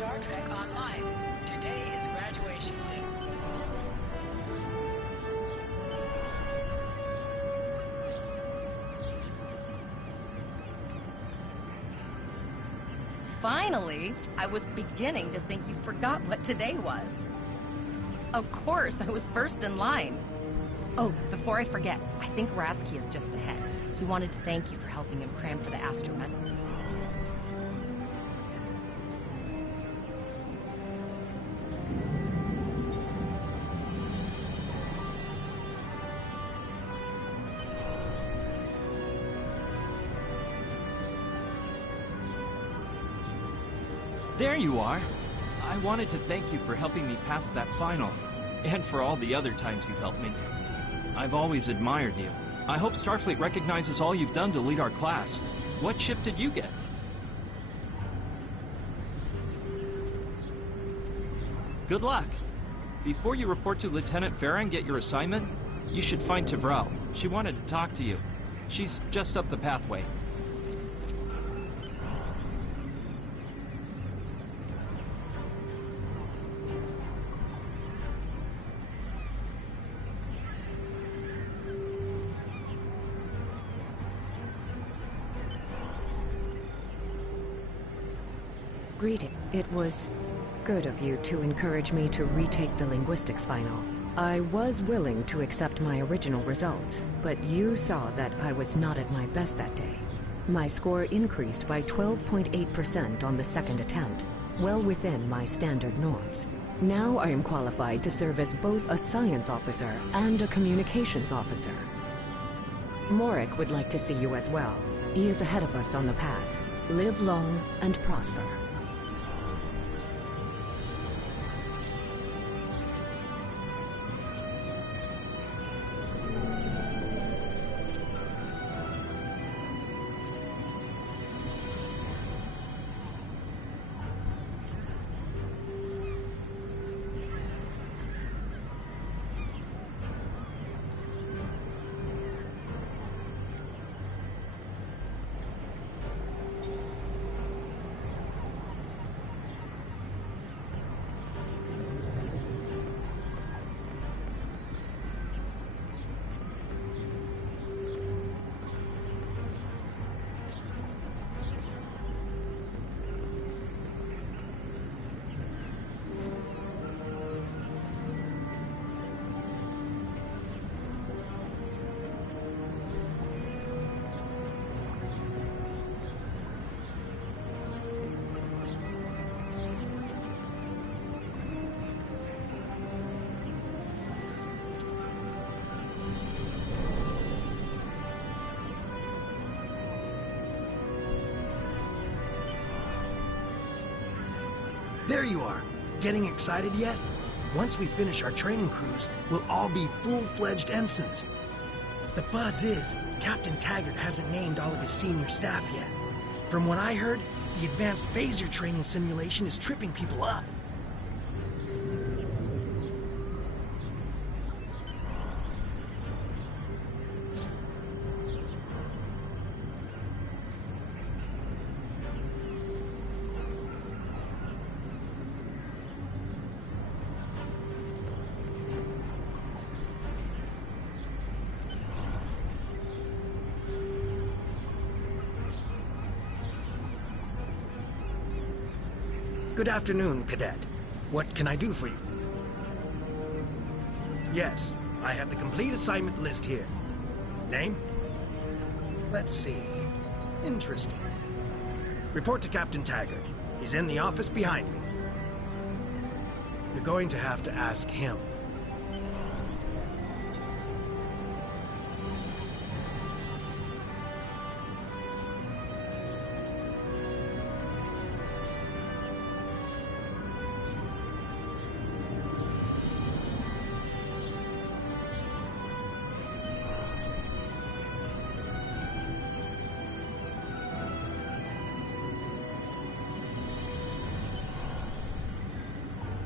Star Trek Online. Today is graduation day. Finally! I was beginning to think you forgot what today was. Of course, I was first in line. Oh, before I forget, I think Rasky is just ahead. He wanted to thank you for helping him cram for the Astromet. There you are. I wanted to thank you for helping me pass that final, and for all the other times you've helped me. I've always admired you. I hope Starfleet recognizes all you've done to lead our class. What ship did you get? Good luck. Before you report to Lieutenant Farah and get your assignment, you should find Tevrel. She wanted to talk to you. She's just up the pathway. Greeting. It was good of you to encourage me to retake the linguistics final. I was willing to accept my original results, but you saw that I was not at my best that day. My score increased by 12.8% on the second attempt, well within my standard norms. Now I am qualified to serve as both a science officer and a communications officer. Morik would like to see you as well. He is ahead of us on the path. Live long and prosper. There you are. Getting excited yet? Once we finish our training cruise, we'll all be full-fledged ensigns. The buzz is, Captain Taggart hasn't named all of his senior staff yet. From what I heard, the advanced phaser training simulation is tripping people up. Good afternoon, Cadet. What can I do for you? Yes, I have the complete assignment list here. Name? Let's see. Interesting. Report to Captain Taggart. He's in the office behind me. You're going to have to ask him.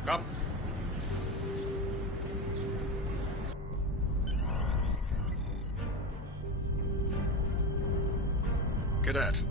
Come. Cadet.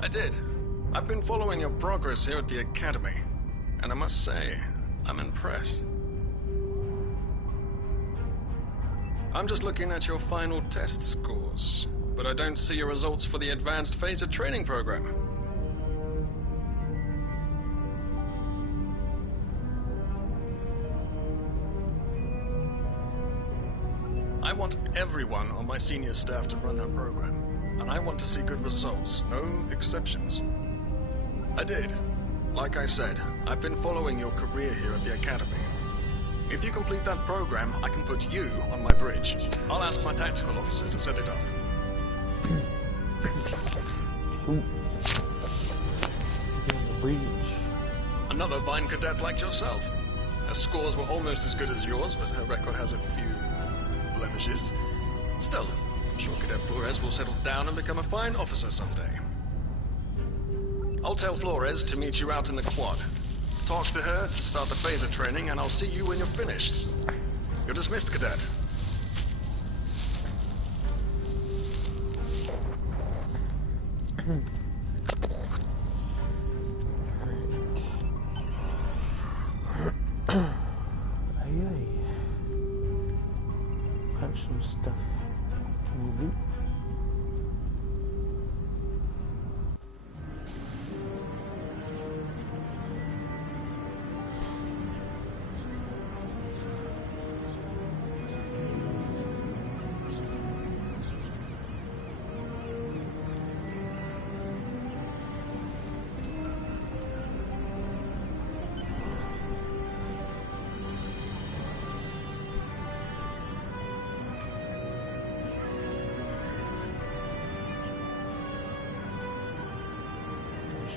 I did. I've been following your progress here at the Academy, and I must say, I'm impressed. I'm just looking at your final test scores, but I don't see your results for the Advanced Phaser Training Program. I want everyone on my senior staff to run that program, and I want to see good results, no exceptions. I did. Like I said, I've been following your career here at the Academy. If you complete that program, I can put you on my bridge. I'll ask my tactical officer to set it up. Bridge. Another Vine cadet like yourself. Her scores were almost as good as yours, but her record has a few blemishes. Still, I'm sure Cadet Flores will settle down and become a fine officer someday. I'll tell Flores to meet you out in the quad. Talk to her to start the phaser training, and I'll see you when you're finished. You're dismissed, Cadet. Punch some stuff. Can you do?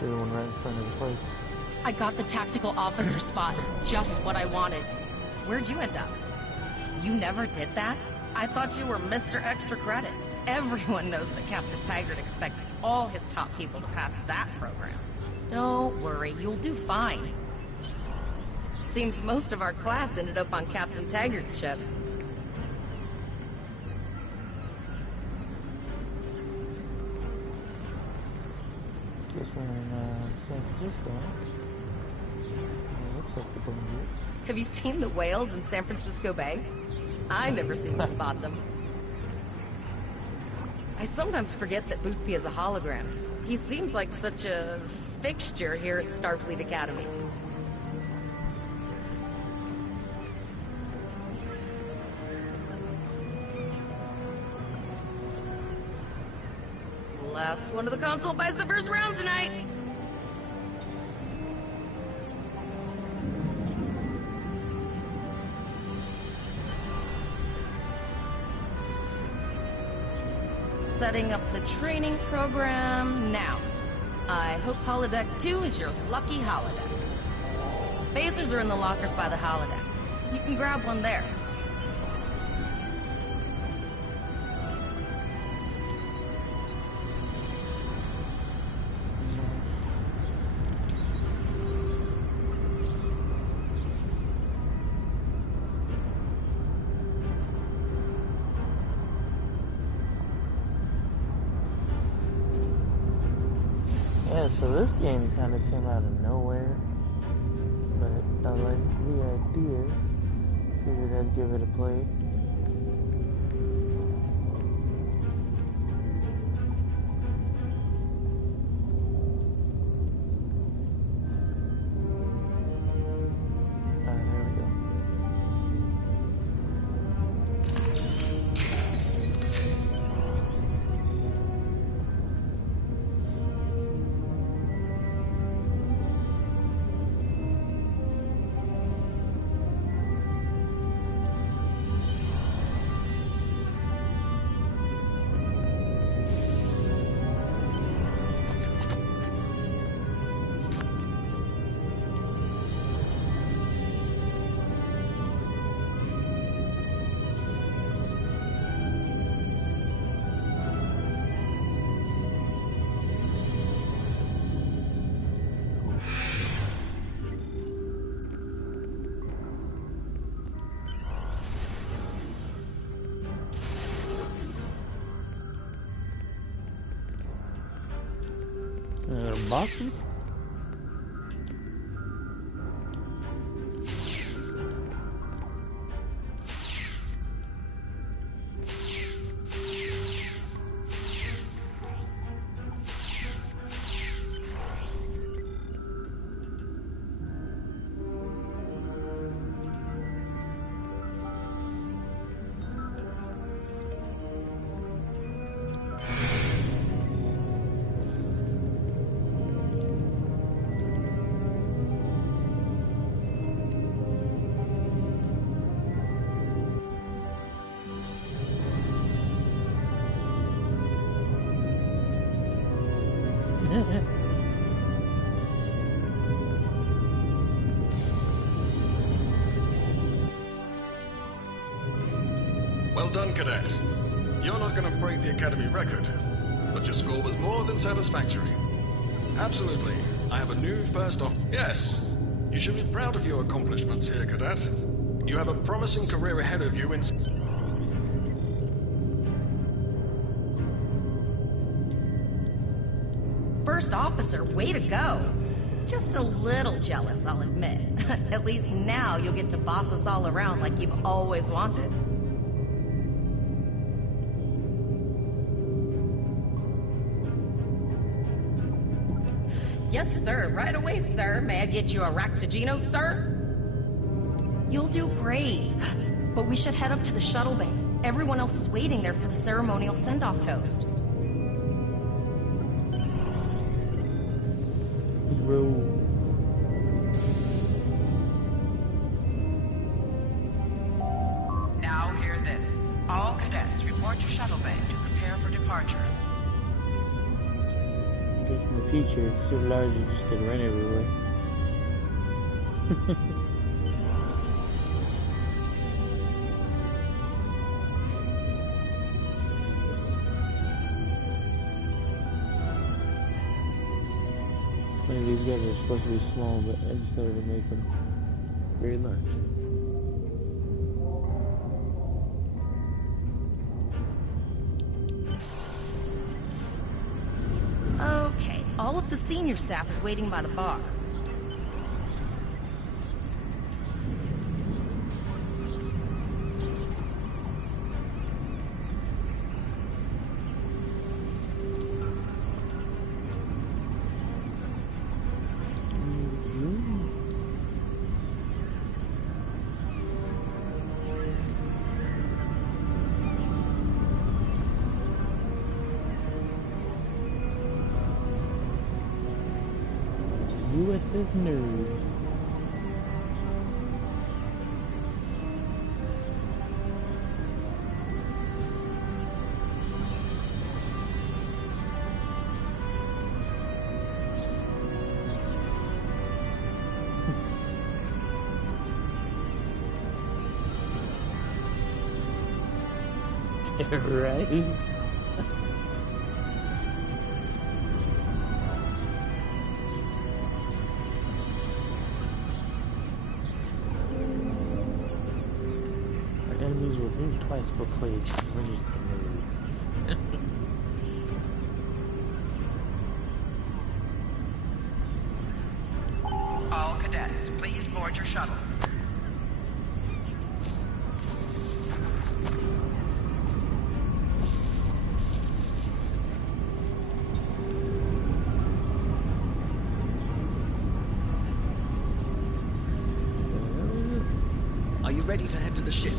The one right in front of the place. I got the tactical officer spot. Just what I wanted. Where'd you end up? You never did that? I thought you were Mr. Extra Credit. Everyone knows that Captain Taggart expects all his top people to pass that program. Don't worry, you'll do fine. Seems most of our class ended up on Captain Taggart's ship. This one in San Francisco. Looks like the boat. Have you seen the whales in San Francisco Bay? I never seem to spot them. I sometimes forget that Boothby is a hologram. He seems like such a fixture here at Starfleet Academy. Last one of the console buys the first round tonight. Setting up the training program now. I hope Holodeck 2 is your lucky holodeck. Phasers are in the lockers by the holodecks. You can grab one there. Yeah, so this game kind of came out of nowhere, but I like the idea. Figured I'd give it a play. There we go. Boxes? Well done, cadets. You're not going to break the Academy record, but your score was more than satisfactory. Absolutely. I have a new first off. Yes, you should be proud of your accomplishments here, cadet. You have a promising career ahead of you in... First officer, way to go. Just a little jealous, I'll admit. At least now you'll get to boss us all around like you've always wanted. Yes, sir. Right away, sir. May I get you a Raktajino, sir? You'll do great. But we should head up to the shuttle bay. Everyone else is waiting there for the ceremonial send-off toast. Now hear this. All cadets report to shuttle bay to prepare for departure. I guess in the future, Civilized are just gonna run everywhere. These guys are supposed to be small, but I decided to make them very large. Okay, all of the senior staff is waiting by the bar. USS Nerd. Terrorize. Enemies will think twice before playing. We're just All cadets, please board your shuttles. Are you ready to head to the ship?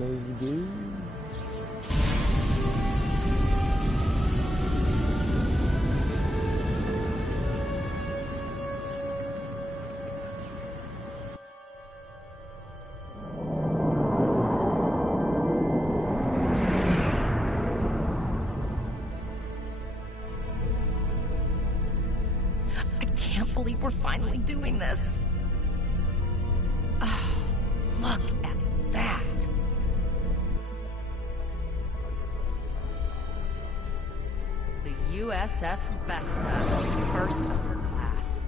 let's go. I can't believe we're finally doing this. Oh, look at that. The USS Vesta, first of her class.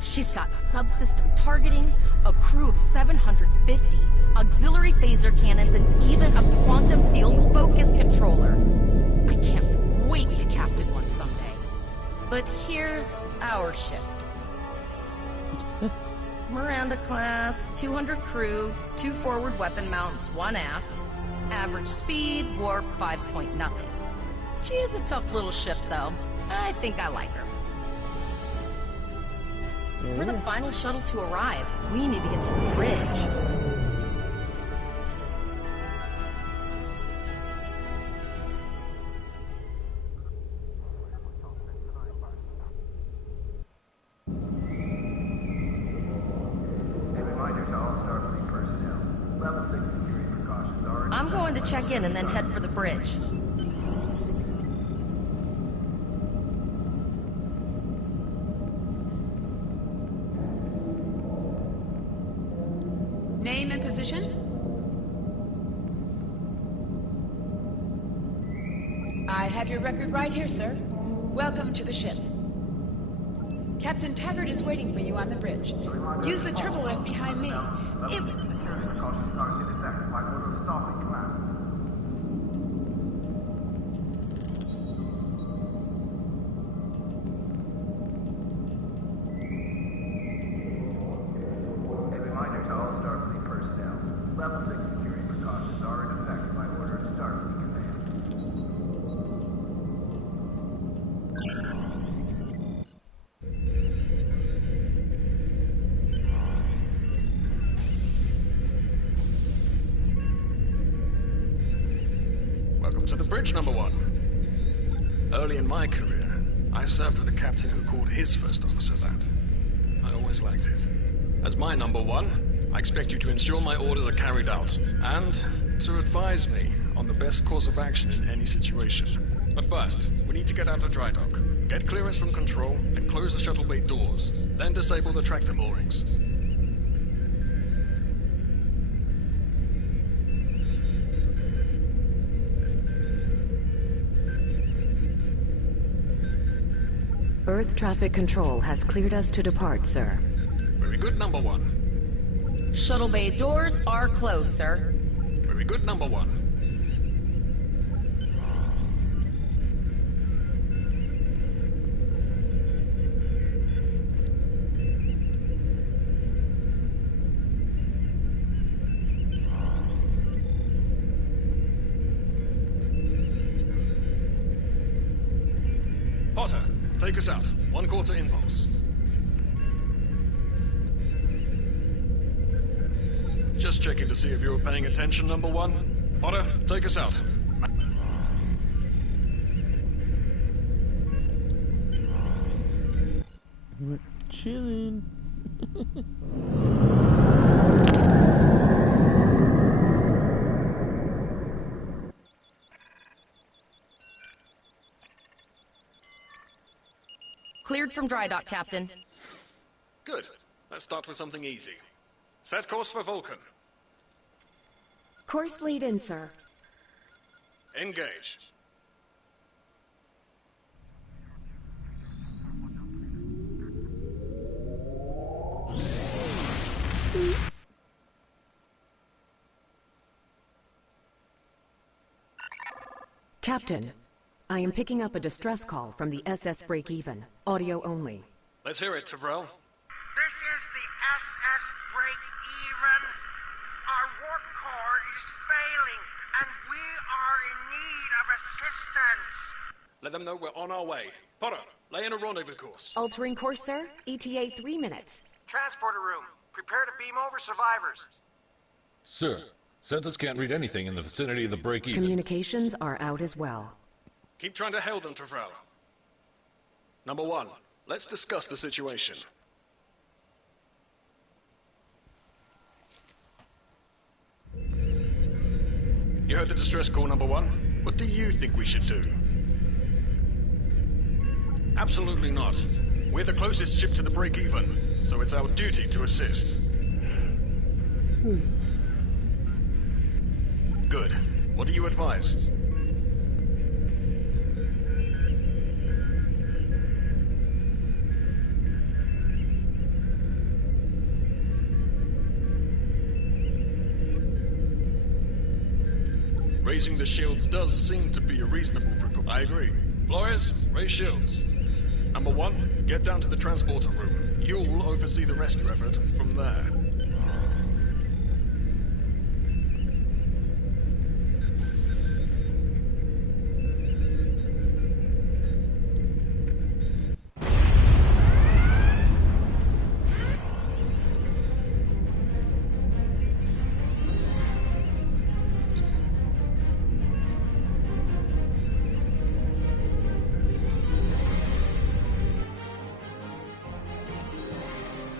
She's got subsystem targeting, a crew of 750, auxiliary phaser cannons, and even a quantum field focus controller. But here's our ship. Miranda class, 200 crew, 2 forward weapon mounts, 1 aft. Average speed, warp 5.0. She is a tough little ship, though. I think I like her. We're the final shuttle to arrive. We need to get to the bridge. I'm going to check in and then head for the bridge. Name and position? I have your record right here, sir. Welcome to the ship. Captain Taggart is waiting for you on the bridge. Use the turbo lift behind me. To the bridge, number 1. Early in my career, I served with a captain who called his first officer that. I always liked it. As my number 1, I expect you to ensure my orders are carried out, and to advise me on the best course of action in any situation. But first, we need to get out of dry dock, get clearance from control, and close the shuttle bay doors, then disable the tractor moorings. Earth traffic control has cleared us to depart, sir. Very good, number 1. Shuttle bay doors are closed, sir. Very good, number 1. Potter, take us out. 1/4 impulse. Just checking to see if you were paying attention, number 1. Potter, take us out. We're chilling. Cleared from dry dock, Captain. Good. Let's start with something easy. Set course for Vulcan. Course lead in, sir. Engage. Captain, I am picking up a distress call from the SS Break-Even. Audio only. Let's hear it, Tyrell. This is the SS Break-Even. Our warp core is failing, and we are in need of assistance. Let them know we're on our way. Potter, lay in a rendezvous course. Altering course, sir. ETA 3 minutes. Transporter room. Prepare to beam over survivors. Sir, Census can't read anything in the vicinity of the break-even. Communications are out as well. Keep trying to hail them, Tyrell. Number 1, let's discuss the situation. You heard the distress call, number 1. What do you think we should do? Absolutely not. We're the closest ship to the break-even, so it's our duty to assist. Good. What do you advise? Raising the shields does seem to be a reasonable precaution. I agree. Flores, raise shields. Number 1, get down to the transporter room. You'll oversee the rescue effort from there.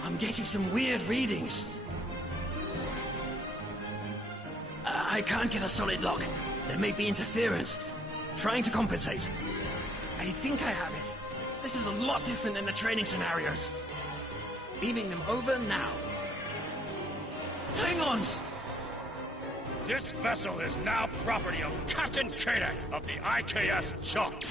I'm getting some weird readings. I can't get a solid lock. There may be interference. Trying to compensate. I think I have it. This is a lot different than the training scenarios. Beaming them over now. Hang on! This vessel is now property of Captain Kadek of the IKS Chunk.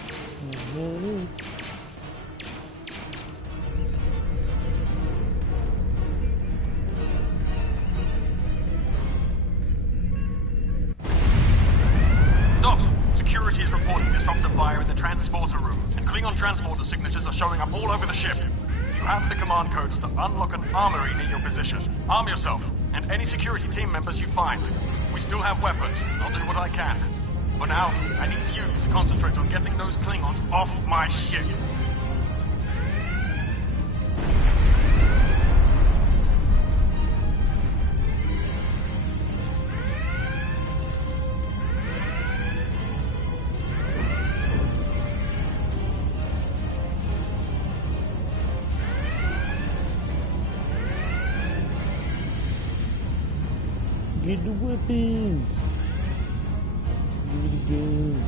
Security is reporting disruptor fire in the transporter room, and Klingon transporter signatures are showing up all over the ship. You have the command codes to unlock an armory near your position. Arm yourself, and any security team members you find. We still have weapons. I'll do what I can. For now, I need you to concentrate on getting those Klingons off my ship. Get the weapons! Get the guns!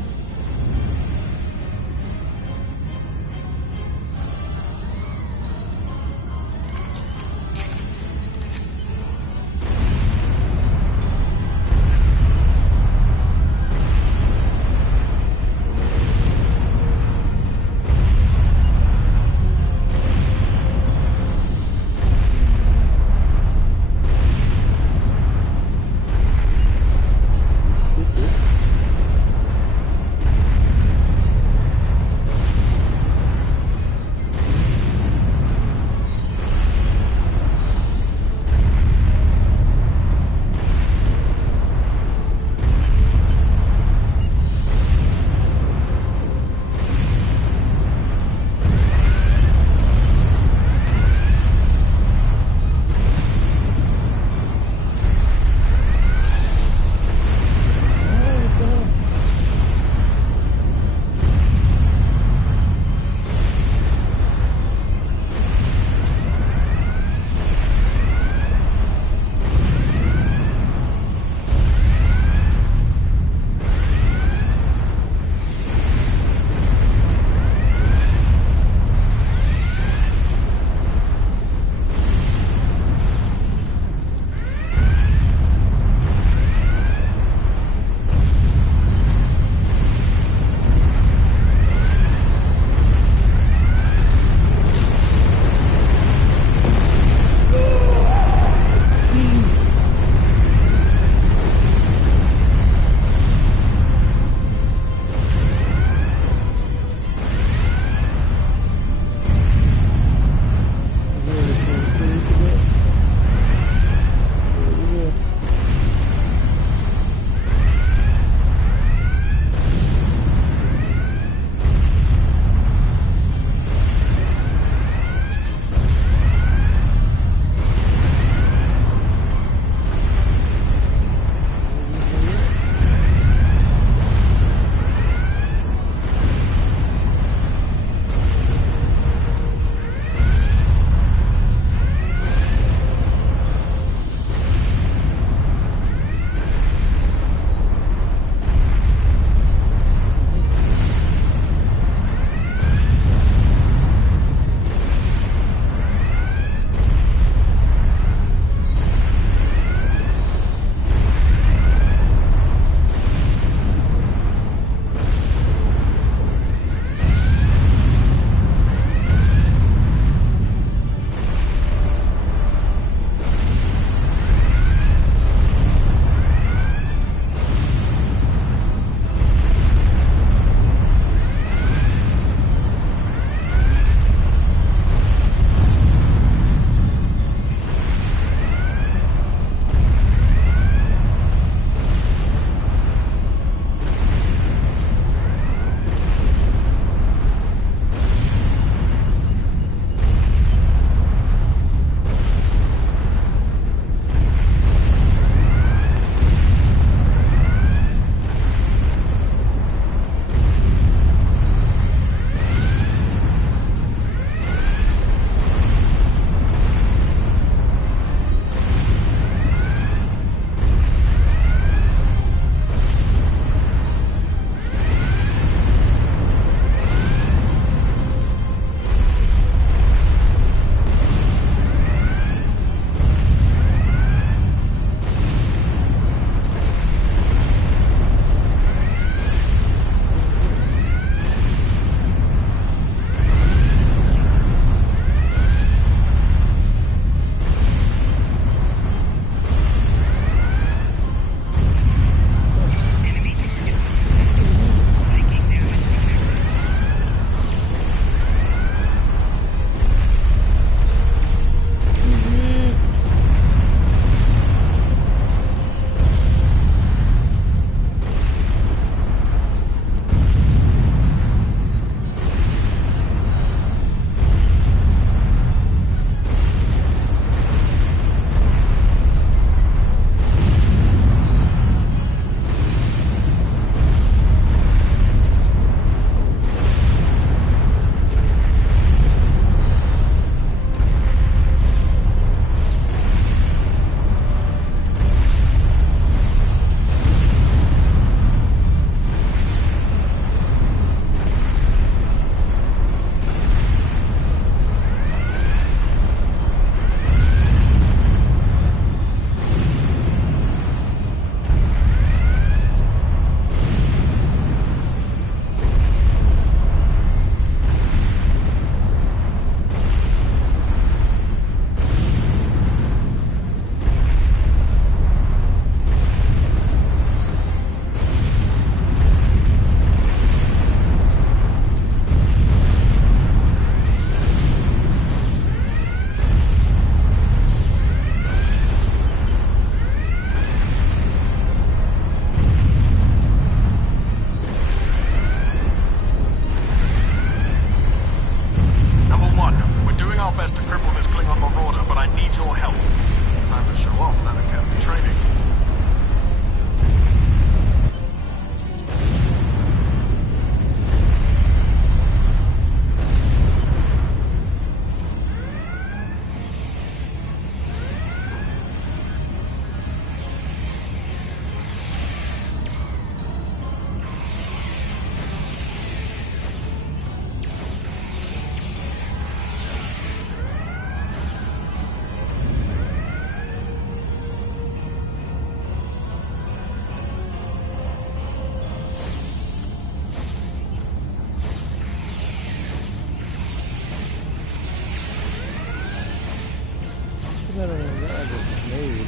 I don't even realize it's made.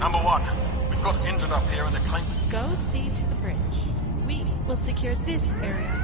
Number one, we've got injured up here in the claim. Go see to the bridge. We will secure this area.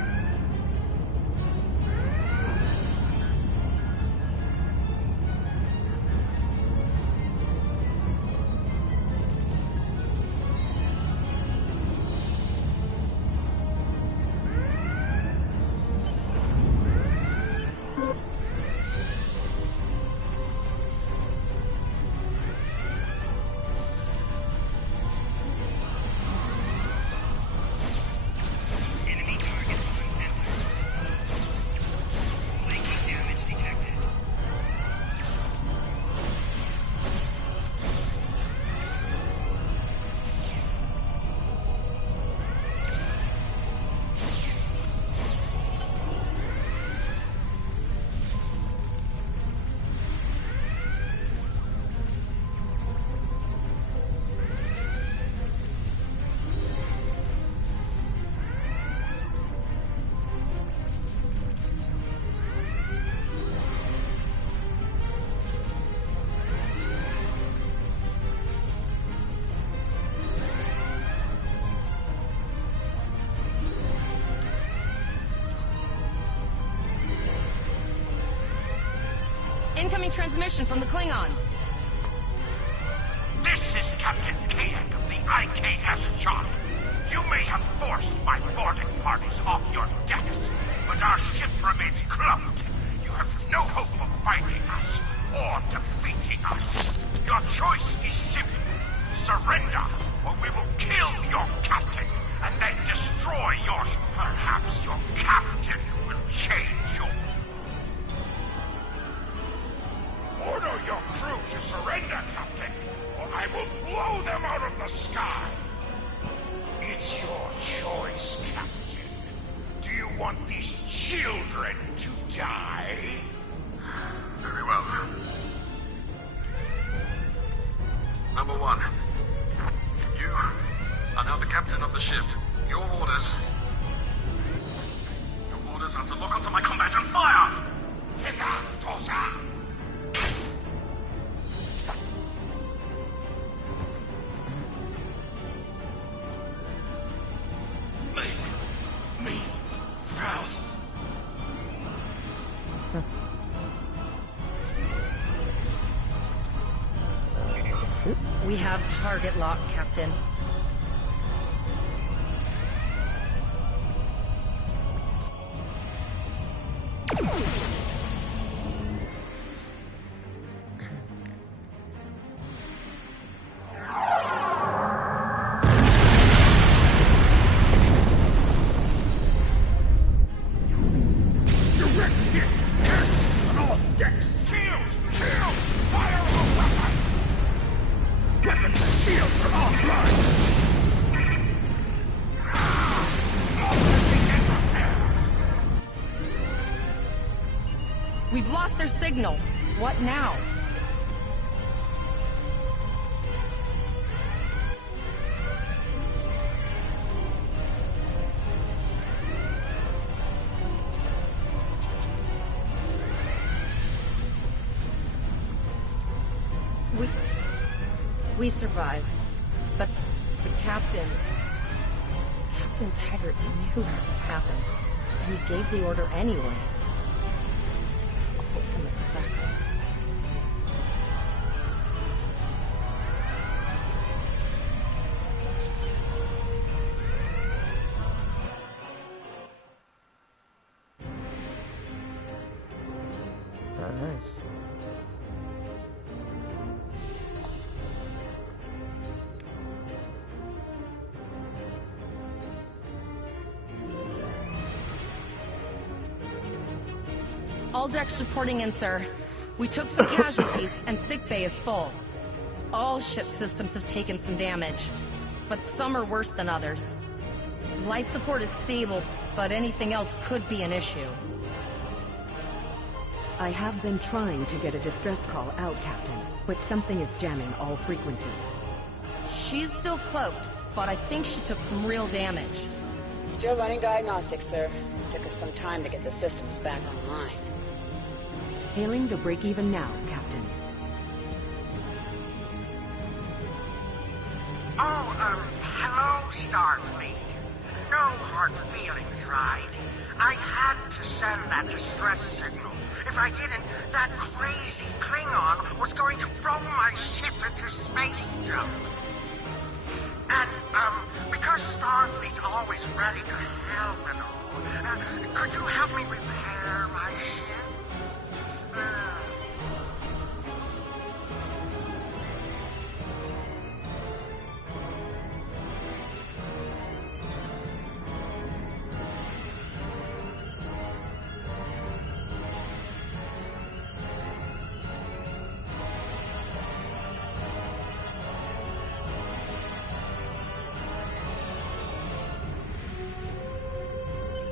Incoming transmission from the Klingons. This is Captain Kadek of the IKS Chart. You may have forced my boarding parties off your decks, but our ship remains cloaked. You have no hope of finding us or defeating us. Your choice is simple. Surrender, or we will kill your captain and then destroy yours. Perhaps your captain will change your... Order your crew to surrender, Captain, or I will blow them out of the sky. It's your choice, Captain. Do you want these children to die? Very well. Number one, you are now the captain of the ship. Your orders are to lock onto my combat and fire! Make me proud. We have target lock, Captain. Direct hit! Cast on all decks! Shields! Shields! Fire all weapons! Weapons and shields are offline! We've lost their signal. What now? We survived, but the Captain Taggart knew what happened, and he gave the order anyway. Ultimate sacrifice. Nice. All decks reporting in, sir. We took some casualties, and sickbay is full. All ship systems have taken some damage, but some are worse than others. Life support is stable, but anything else could be an issue. I have been trying to get a distress call out, Captain, but something is jamming all frequencies. She's still cloaked, but I think she took some real damage. Still running diagnostics, sir. Took us some time to get the systems back online. Hailing the break-even now, Captain. Oh, hello, Starfleet. No hard feelings, right? I had to send that distress signal. If I didn't, that crazy Klingon was going to throw my ship into space jump. And, because Starfleet's always ready to help and all, could you help me repair my ship?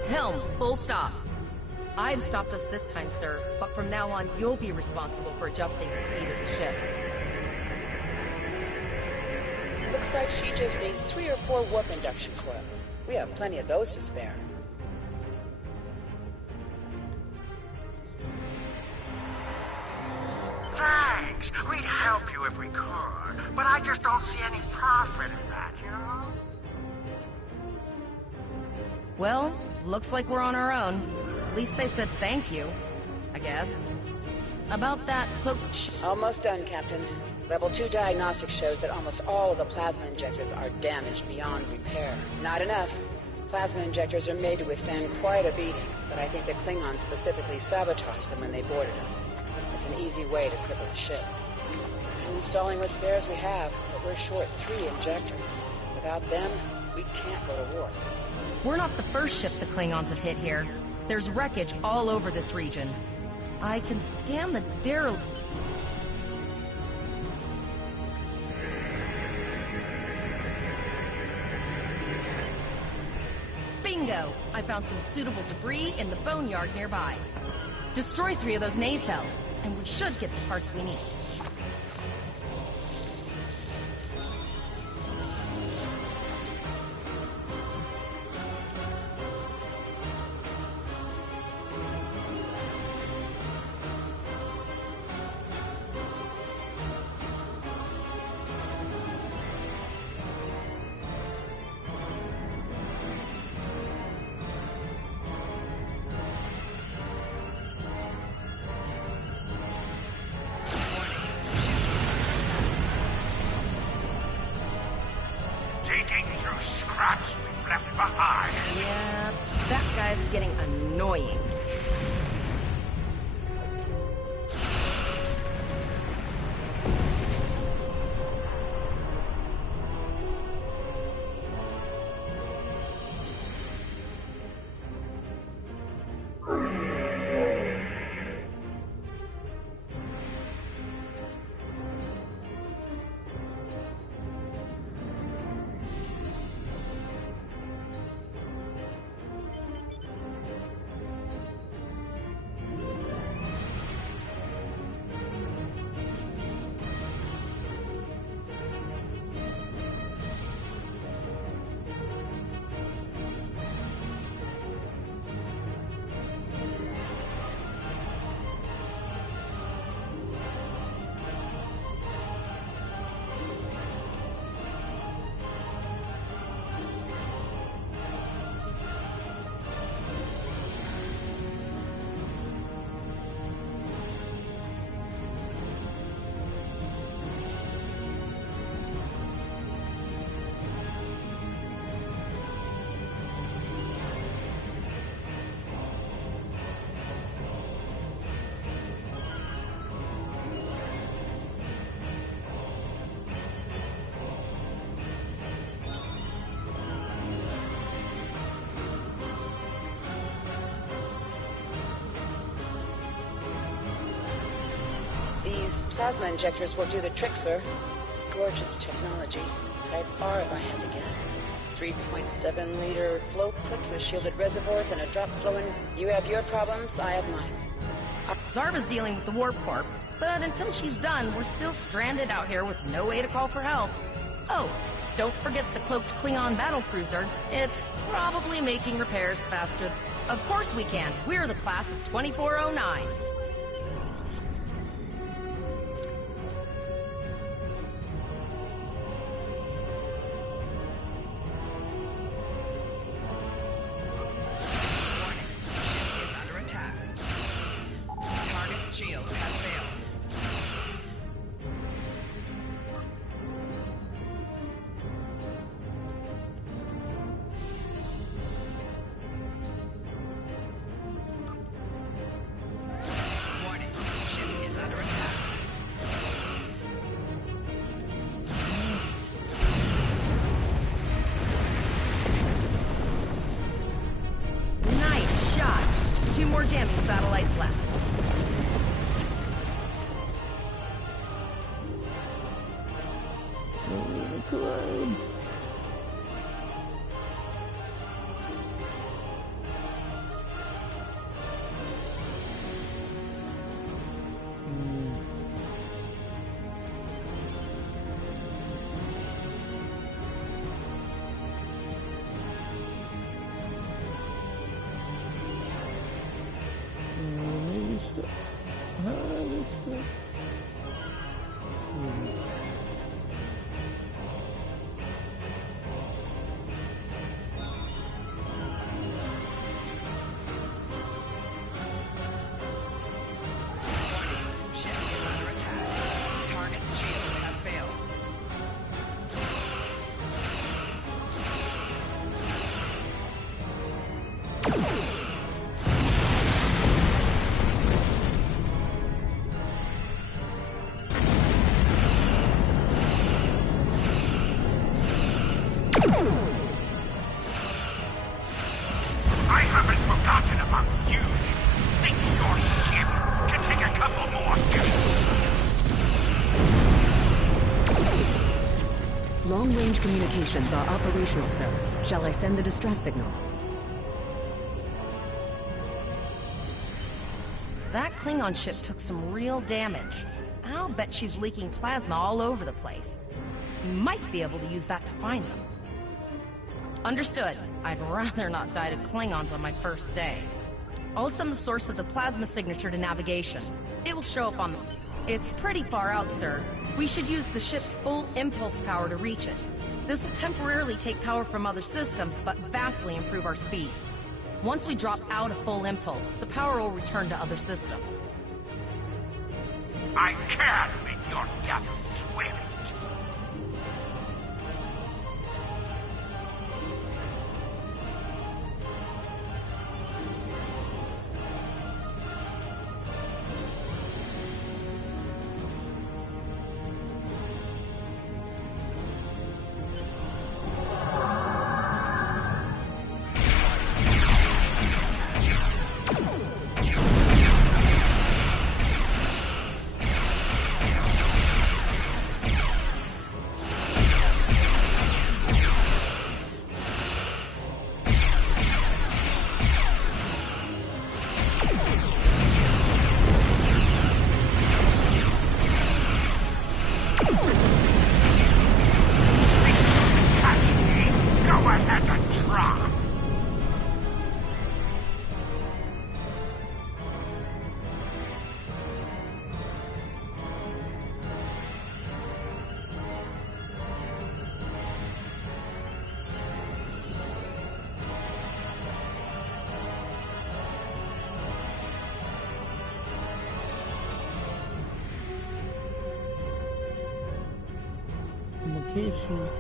Helm, full stop. I've stopped us this time, sir, but from now on, you'll be responsible for adjusting the speed of the ship. Looks like she just needs 3 or 4 warp induction coils. We have plenty of those to spare. Thanks. We'd help you if we could, but I just don't see any profit in that, you know? Well, looks like we're on our own. At least they said thank you, I guess. About that cloaked Almost done, Captain. Level 2 diagnostics shows that almost all of the plasma injectors are damaged beyond repair. Not enough. Plasma injectors are made to withstand quite a beating, but I think the Klingons specifically sabotaged them when they boarded us. It's an easy way to cripple the ship. We're installing what spares we have, but we're short 3 injectors. Without them, we can't go to war. We're not the first ship the Klingons have hit here. There's wreckage all over this region. I can scan the derelict. Bingo! I found some suitable debris in the boneyard nearby. Destroy 3 of those nacelles, and we should get the parts we need. These plasma injectors will do the trick, sir. Gorgeous technology. Type R, if I had to guess. 3.7-liter flow clipped with shielded reservoirs and a drop flowing. You have your problems, I have mine. Zarva's dealing with the Warp Corp, but until she's done, we're still stranded out here with no way to call for help. Oh, don't forget the cloaked Klingon battlecruiser. It's probably making repairs faster. Of course we can. We're the class of 2409. Two more jamming satellites left. I haven't forgotten about you. Think your ship can take a couple more hits? Long-range communications are operational, sir. Shall I send the distress signal? That Klingon ship took some real damage. I'll bet she's leaking plasma all over the place. You might be able to use that to find them. Understood. I'd rather not die to Klingons on my first day. I'll send the source of the plasma signature to navigation. It will show up on the... It's pretty far out, sir. We should use the ship's full impulse power to reach it. This will temporarily take power from other systems, but vastly improve our speed. Once we drop out of full impulse, the power will return to other systems. I can make your death swift. Communication.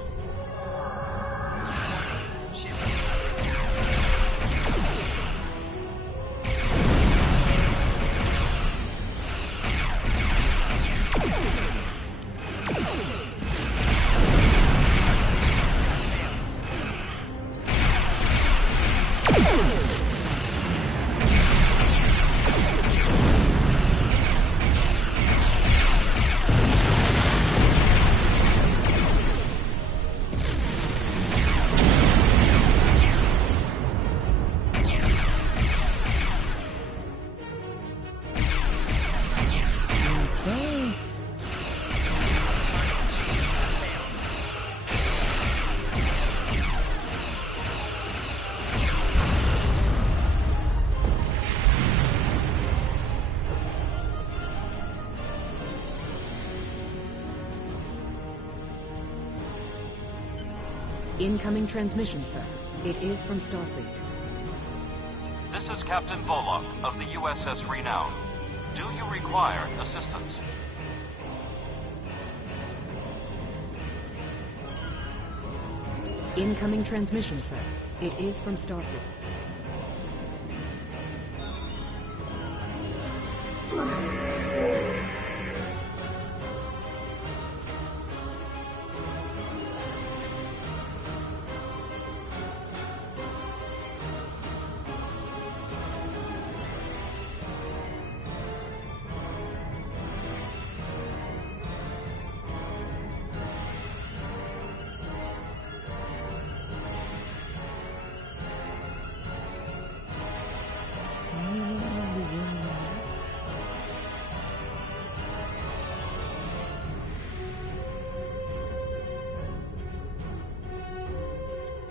Incoming transmission, sir. It is from Starfleet. This is Captain Volok of the USS Renown. Do you require assistance? Incoming transmission, sir. It is from Starfleet.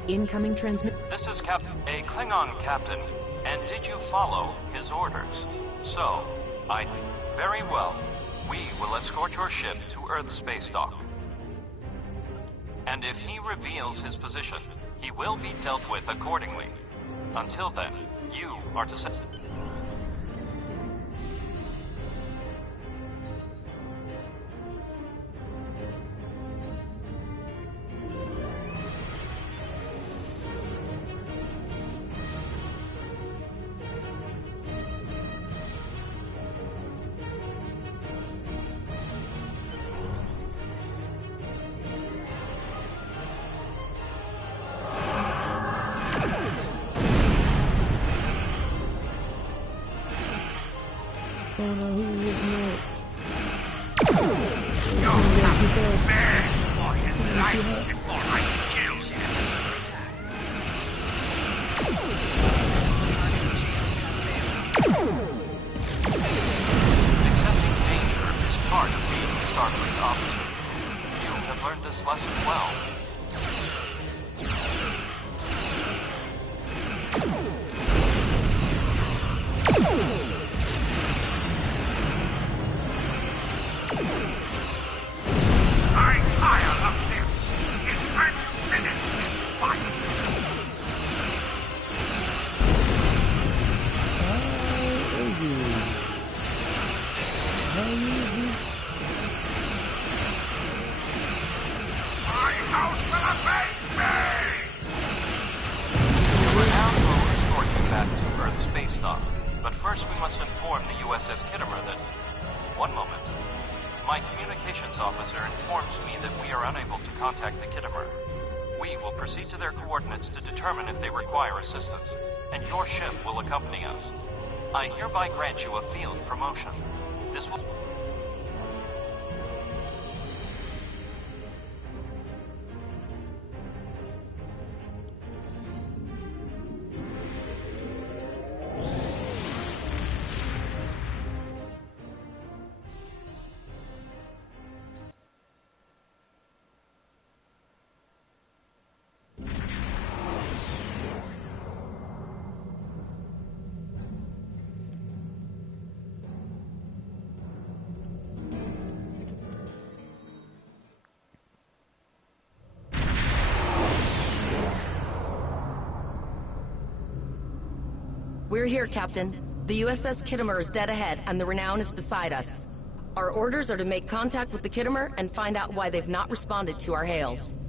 Incoming transmit. This is a Klingon captain, and did you follow his orders? So, very well. We will escort your ship to Earth's space dock. And if he reveals his position, he will be dealt with accordingly. Until then, you are to set. Proceed to their coordinates to determine if they require assistance, and your ship will accompany us. I hereby grant you a field promotion. This will... We're here, Captain. The USS Khitomer is dead ahead, and the Renown is beside us. Our orders are to make contact with the Khitomer and find out why they've not responded to our hails.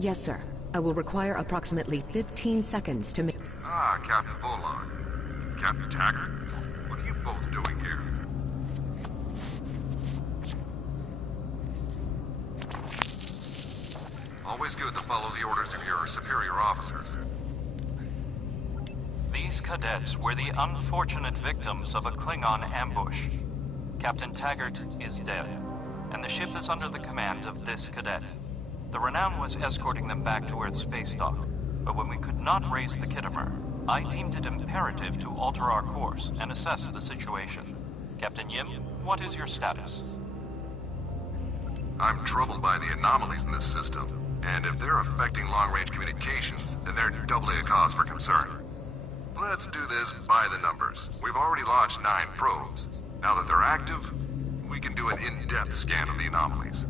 Yes, sir. I will require approximately 15 seconds to make... Ah, Captain Volok. Captain Taggart? What are you both doing here? Always good to follow the orders of your superior officers. These cadets were the unfortunate victims of a Klingon ambush. Captain Taggart is dead, and the ship is under the command of this cadet. The Renown was escorting them back to Earth's space dock, but when we could not raise the Khitomer, I deemed it imperative to alter our course and assess the situation. Captain Yim, what is your status? I'm troubled by the anomalies in this system, and if they're affecting long-range communications, then they're doubly a cause for concern. Let's do this by the numbers. We've already launched 9 probes. Now that they're active, we can do an in-depth scan of the anomalies.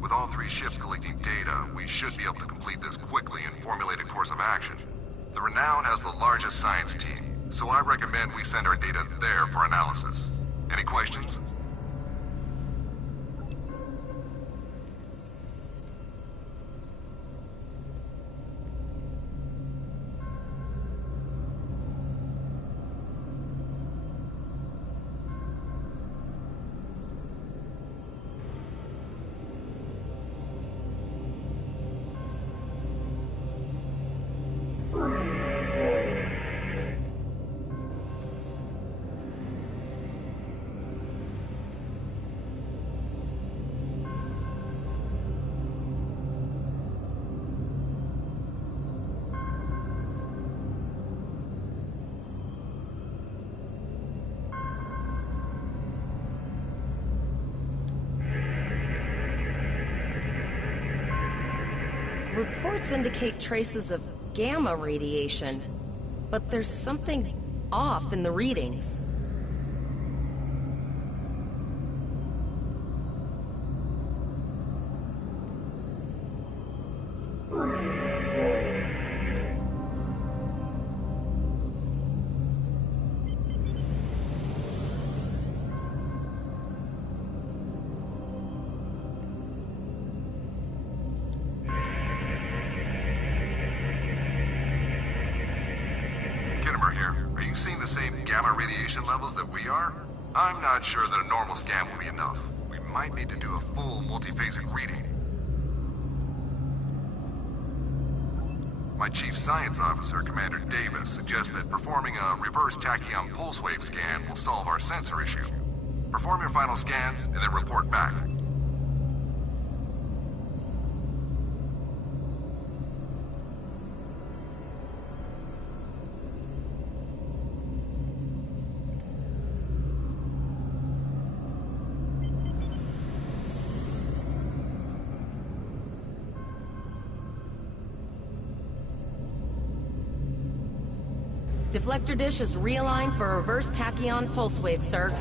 With all 3 ships collecting data, we should be able to complete this quickly and formulate a course of action. The Renown has the largest science team, so I recommend we send our data there for analysis. Any questions? Reports indicate traces of gamma radiation, but there's something off in the readings. Levels that we are? I'm not sure that a normal scan will be enough. We might need to do a full multiphasic reading. My chief science officer, Commander Davis, suggests that performing a reverse tachyon pulse wave scan will solve our sensor issue. Perform your final scans and then report back. Deflector dish is realigned for reverse tachyon pulse wave, sir.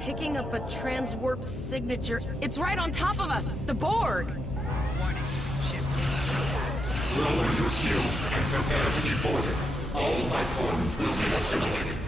Picking up a transwarp signature. It's right on top of us! The Borg! Lower your shields and prepare to be boarded. All life forms will be assimilated.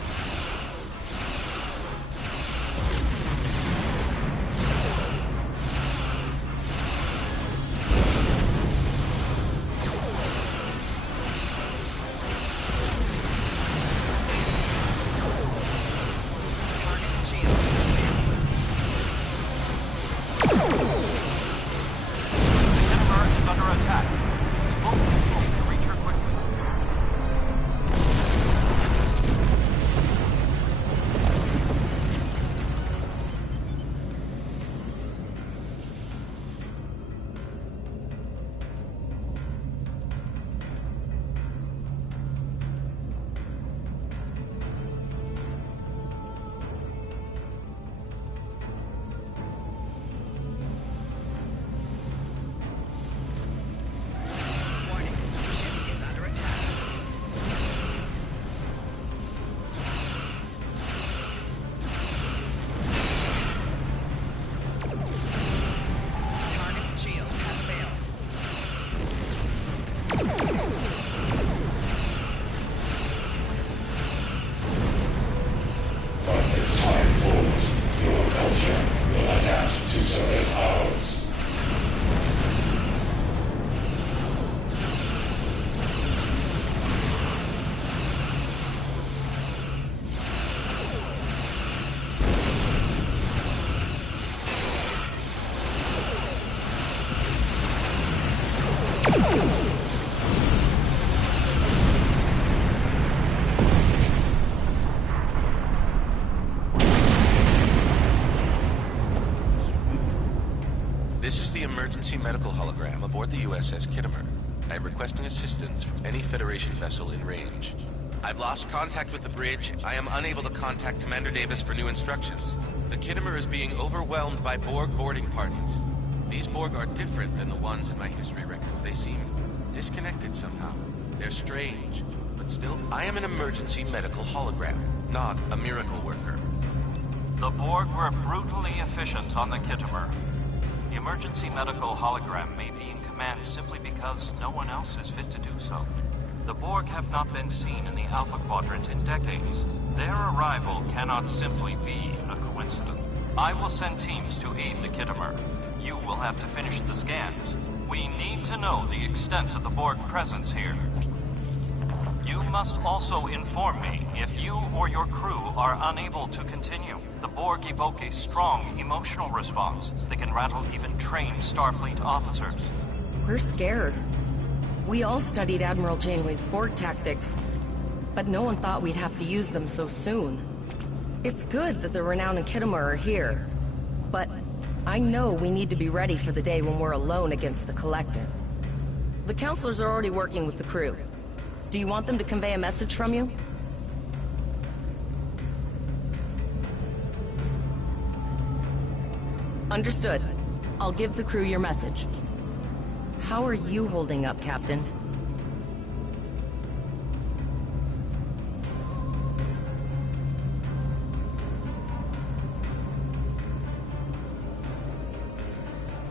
emergency medical hologram aboard the USS Kittimer. I am requesting assistance from any Federation vessel in range. I've lost contact with the bridge. I am unable to contact Commander Davis for new instructions. The Kittimer is being overwhelmed by Borg boarding parties. These Borg are different than the ones in my history records. They seem disconnected somehow. They're strange, but still, I am an emergency medical hologram, not a miracle worker. The Borg were brutally efficient on the Kittimer. The emergency medical hologram may be in command simply because no one else is fit to do so. The Borg have not been seen in the Alpha Quadrant in decades. Their arrival cannot simply be a coincidence. I will send teams to aid the Kittimer. You will have to finish the scans. We need to know the extent of the Borg presence here. You must also inform me if you or your crew are unable to continue. The Borg evoke a strong emotional response that can rattle even trained Starfleet officers. We're scared. We all studied Admiral Janeway's Borg tactics, but no one thought we'd have to use them so soon. It's good that the Renown and Kittimer are here, but I know we need to be ready for the day when we're alone against the Collective. The counselors are already working with the crew. Do you want them to convey a message from you? Understood. I'll give the crew your message. How are you holding up, Captain?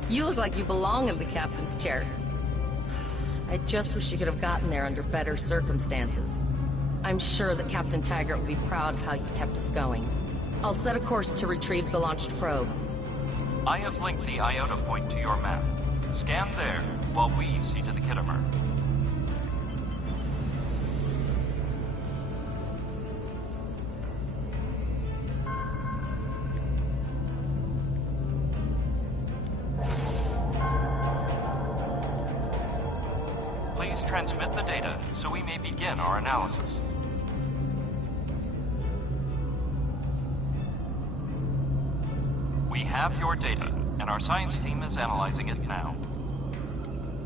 You look like you belong in the captain's chair. I just wish you could have gotten there under better circumstances. I'm sure that Captain Taggart will be proud of how you've kept us going. I'll set a course to retrieve the launched probe. I have linked the Iota point to your map. Scan there while we see to the Kittimer. Please transmit the data so we may begin our analysis. We have your data, and our science team is analyzing it now.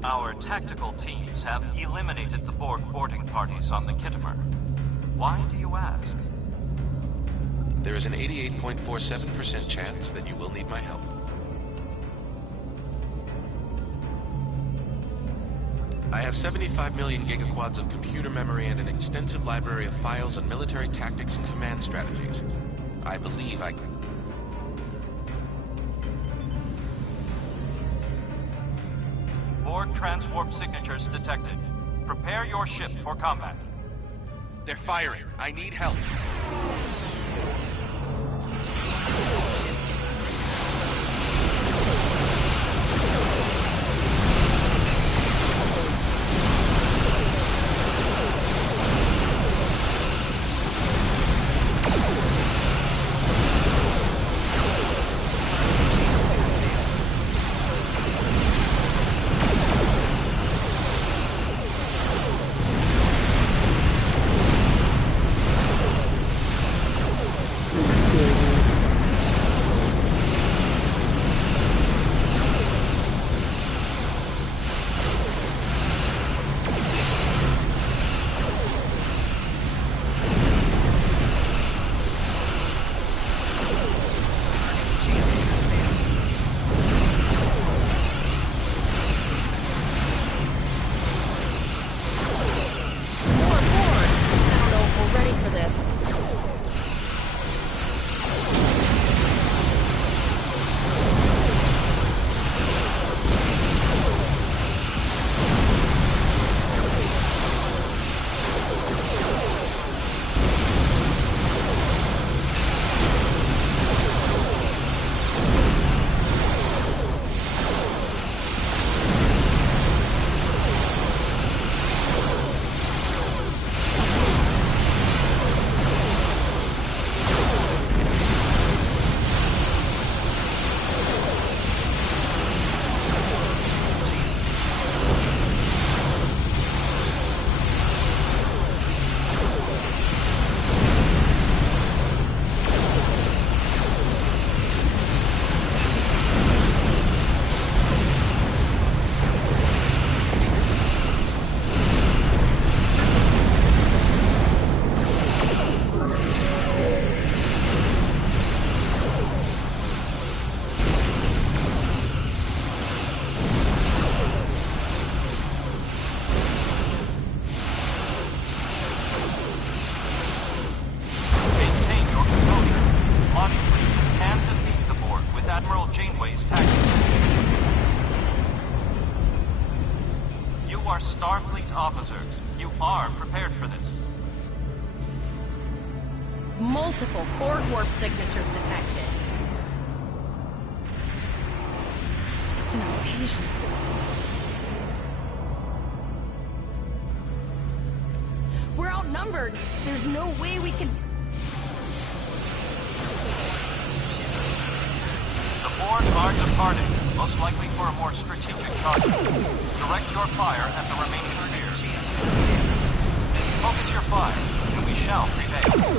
Our tactical teams have eliminated the Borg boarding parties on the Kittimer. Why do you ask? There is an 88.47% chance that you will need my help. I have 75 million gigaquads of computer memory and an extensive library of files on military tactics and command strategies. I believe I can... Borg transwarp signatures detected. Prepare your ship for combat. They're firing. I need help. are prepared for this. Multiple Borg warp signatures detected. It's an invasion force. We're outnumbered. There's no way we can... The Borg are departing, most likely for a more strategic target. Direct your fire at the remaining spheres. Focus your fire, and we shall prevail.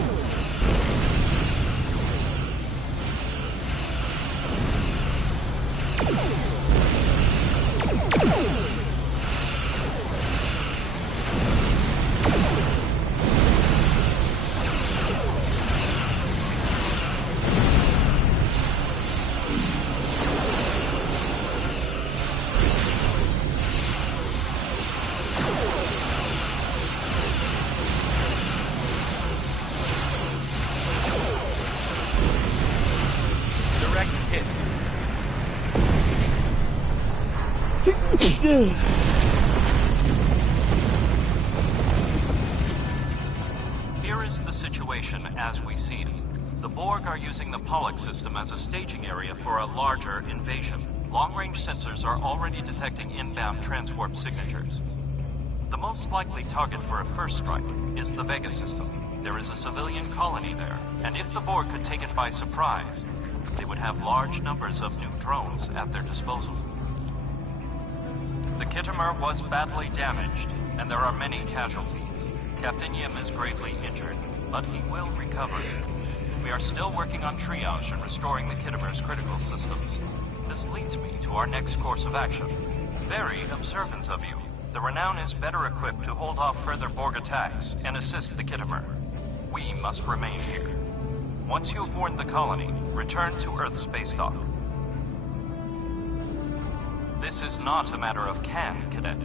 Here is the situation as we see it. The Borg are using the Pollux system as a staging area for a larger invasion. Long-range sensors are already detecting inbound transwarp signatures. The most likely target for a first strike is the Vega system. There is a civilian colony there, and if the Borg could take it by surprise, they would have large numbers of new drones at their disposal. The Khitomer was badly damaged, and there are many casualties. Captain Yim is gravely injured, but he will recover. We are still working on triage and restoring the Khitomer's critical systems. This leads me to our next course of action. Very observant of you. The Renown is better equipped to hold off further Borg attacks and assist the Khitomer. We must remain here. Once you have warned the colony, return to Earth's space dock. This is not a matter of can, Cadet.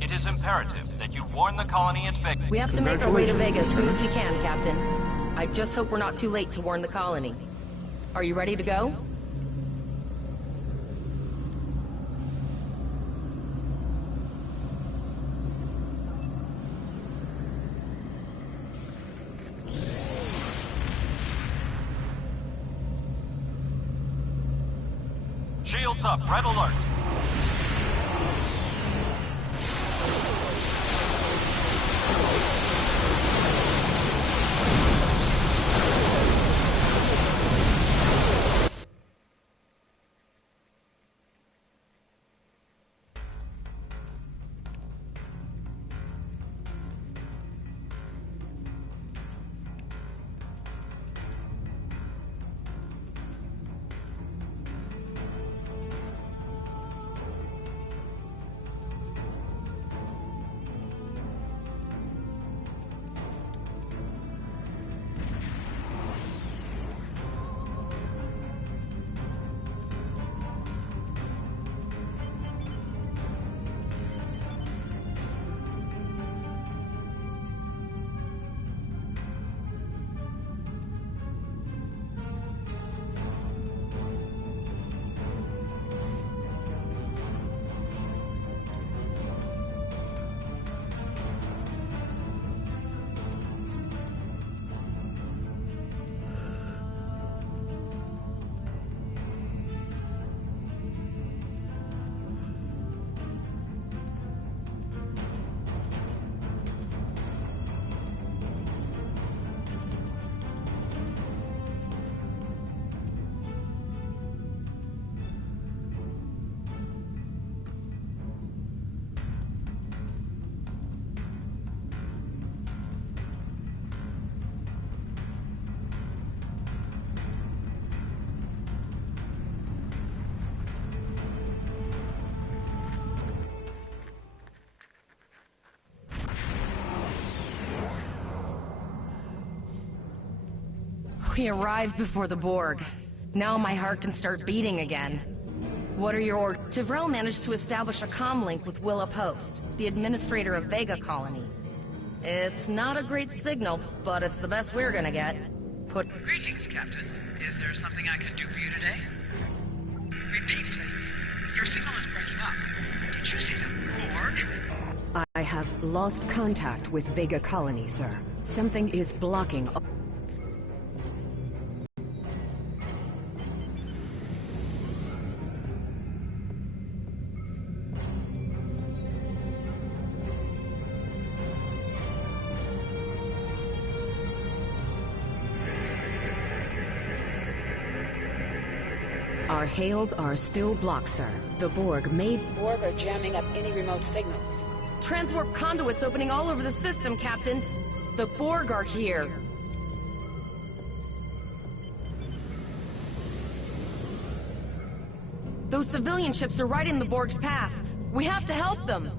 It is imperative that you warn the colony at Vega. We have to make our way to Vega as soon as we can, Captain. I just hope we're not too late to warn the colony. Are you ready to go? Shields up, red alert. We arrived before the Borg. Now my heart can start beating again. What are your orders? Tivrel managed to establish a comm link with Willa Post, the administrator of Vega Colony. It's not a great signal, but it's the best we're gonna get. Greetings, Captain. Is there something I can do for you today? Repeat, please. Your signal is breaking up. Did you see the Borg? I have lost contact with Vega Colony, sir. Something is blocking... Our hails are still blocked, sir. The Borg are jamming up any remote signals. Transwarp conduits opening all over the system, Captain. The Borg are here. Those civilian ships are right in the Borg's path. We have to help them.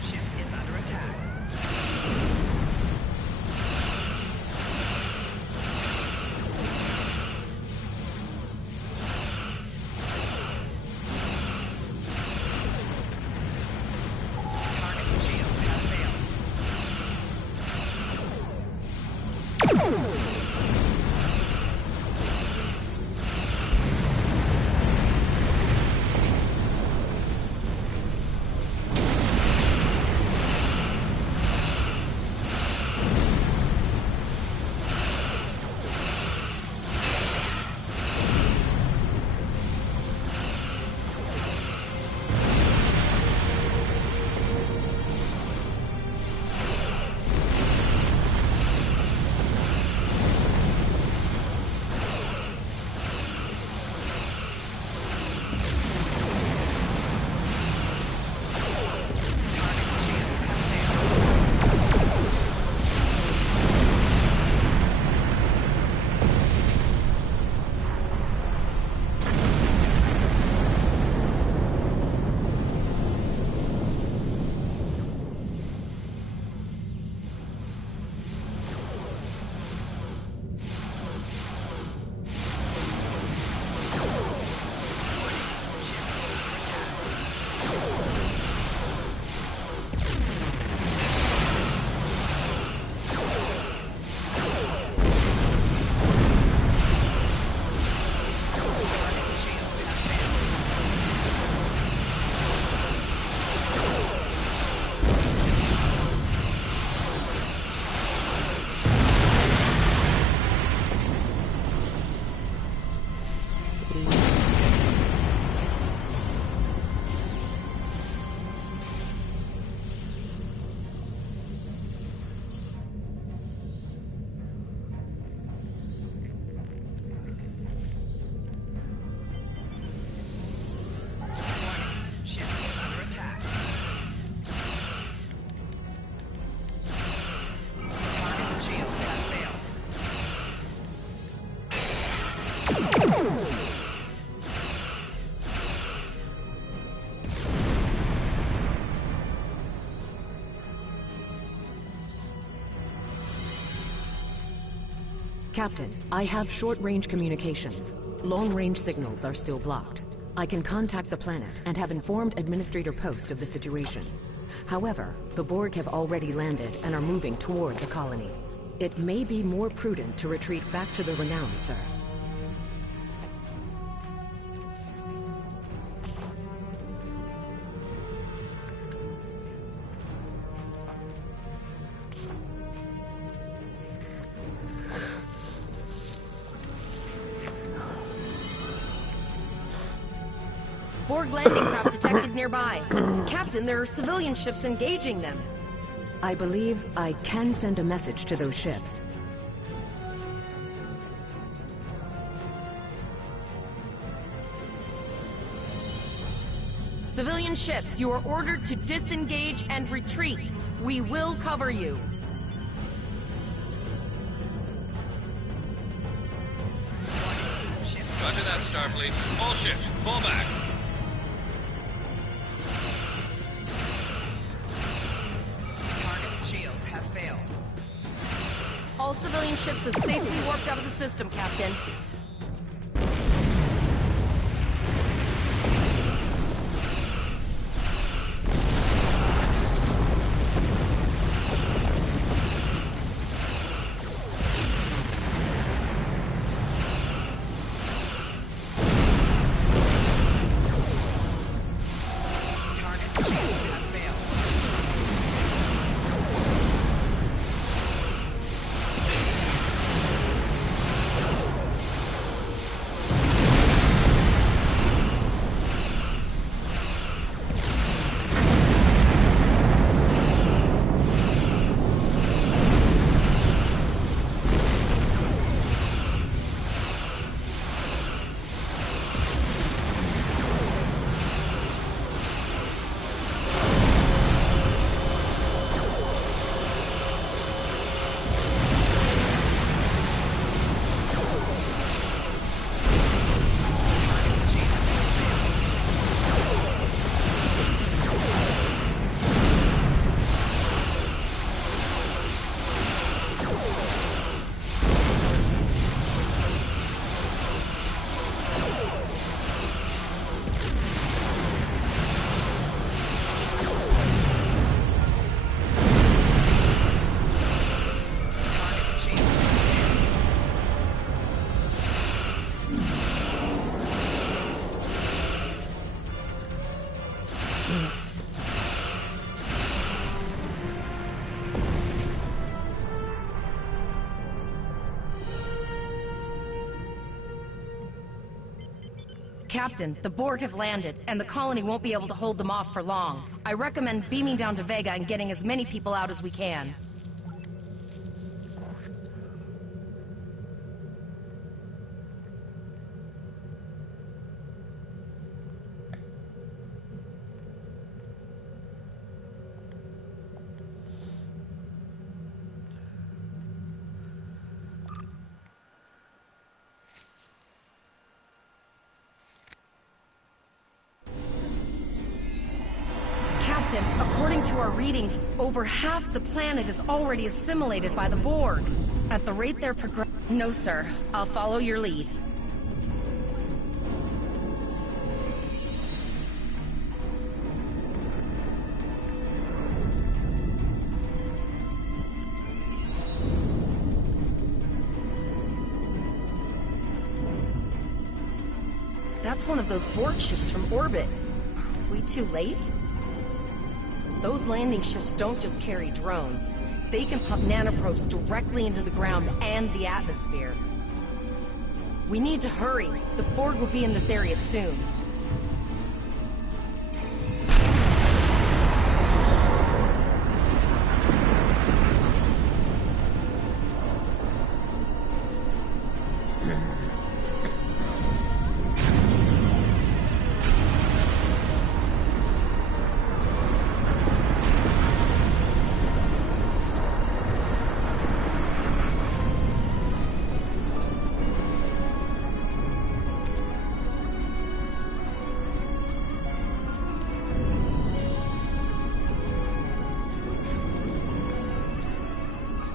Ship is under attack. Captain, I have short-range communications. Long-range signals are still blocked. I can contact the planet and have informed Administrator Post of the situation. However, the Borg have already landed and are moving toward the colony. It may be more prudent to retreat back to the Renown, sir. Borg landing craft detected nearby. Captain, there are civilian ships engaging them. I believe I can send a message to those ships. Civilian ships, you are ordered to disengage and retreat. We will cover you. Roger that, Starfleet. All ships, fall back. Target shields have failed. All civilian ships have safely warped out of the system, Captain. Captain, the Borg have landed, and the colony won't be able to hold them off for long. I recommend beaming down to Vega and getting as many people out as we can. According to our readings, over half the planet is already assimilated by the Borg. At the rate they're progressing... No, sir. I'll follow your lead. That's one of those Borg ships from orbit. Are we too late? Those landing ships don't just carry drones. They can pump nanoprobes directly into the ground and the atmosphere. We need to hurry. The Borg will be in this area soon.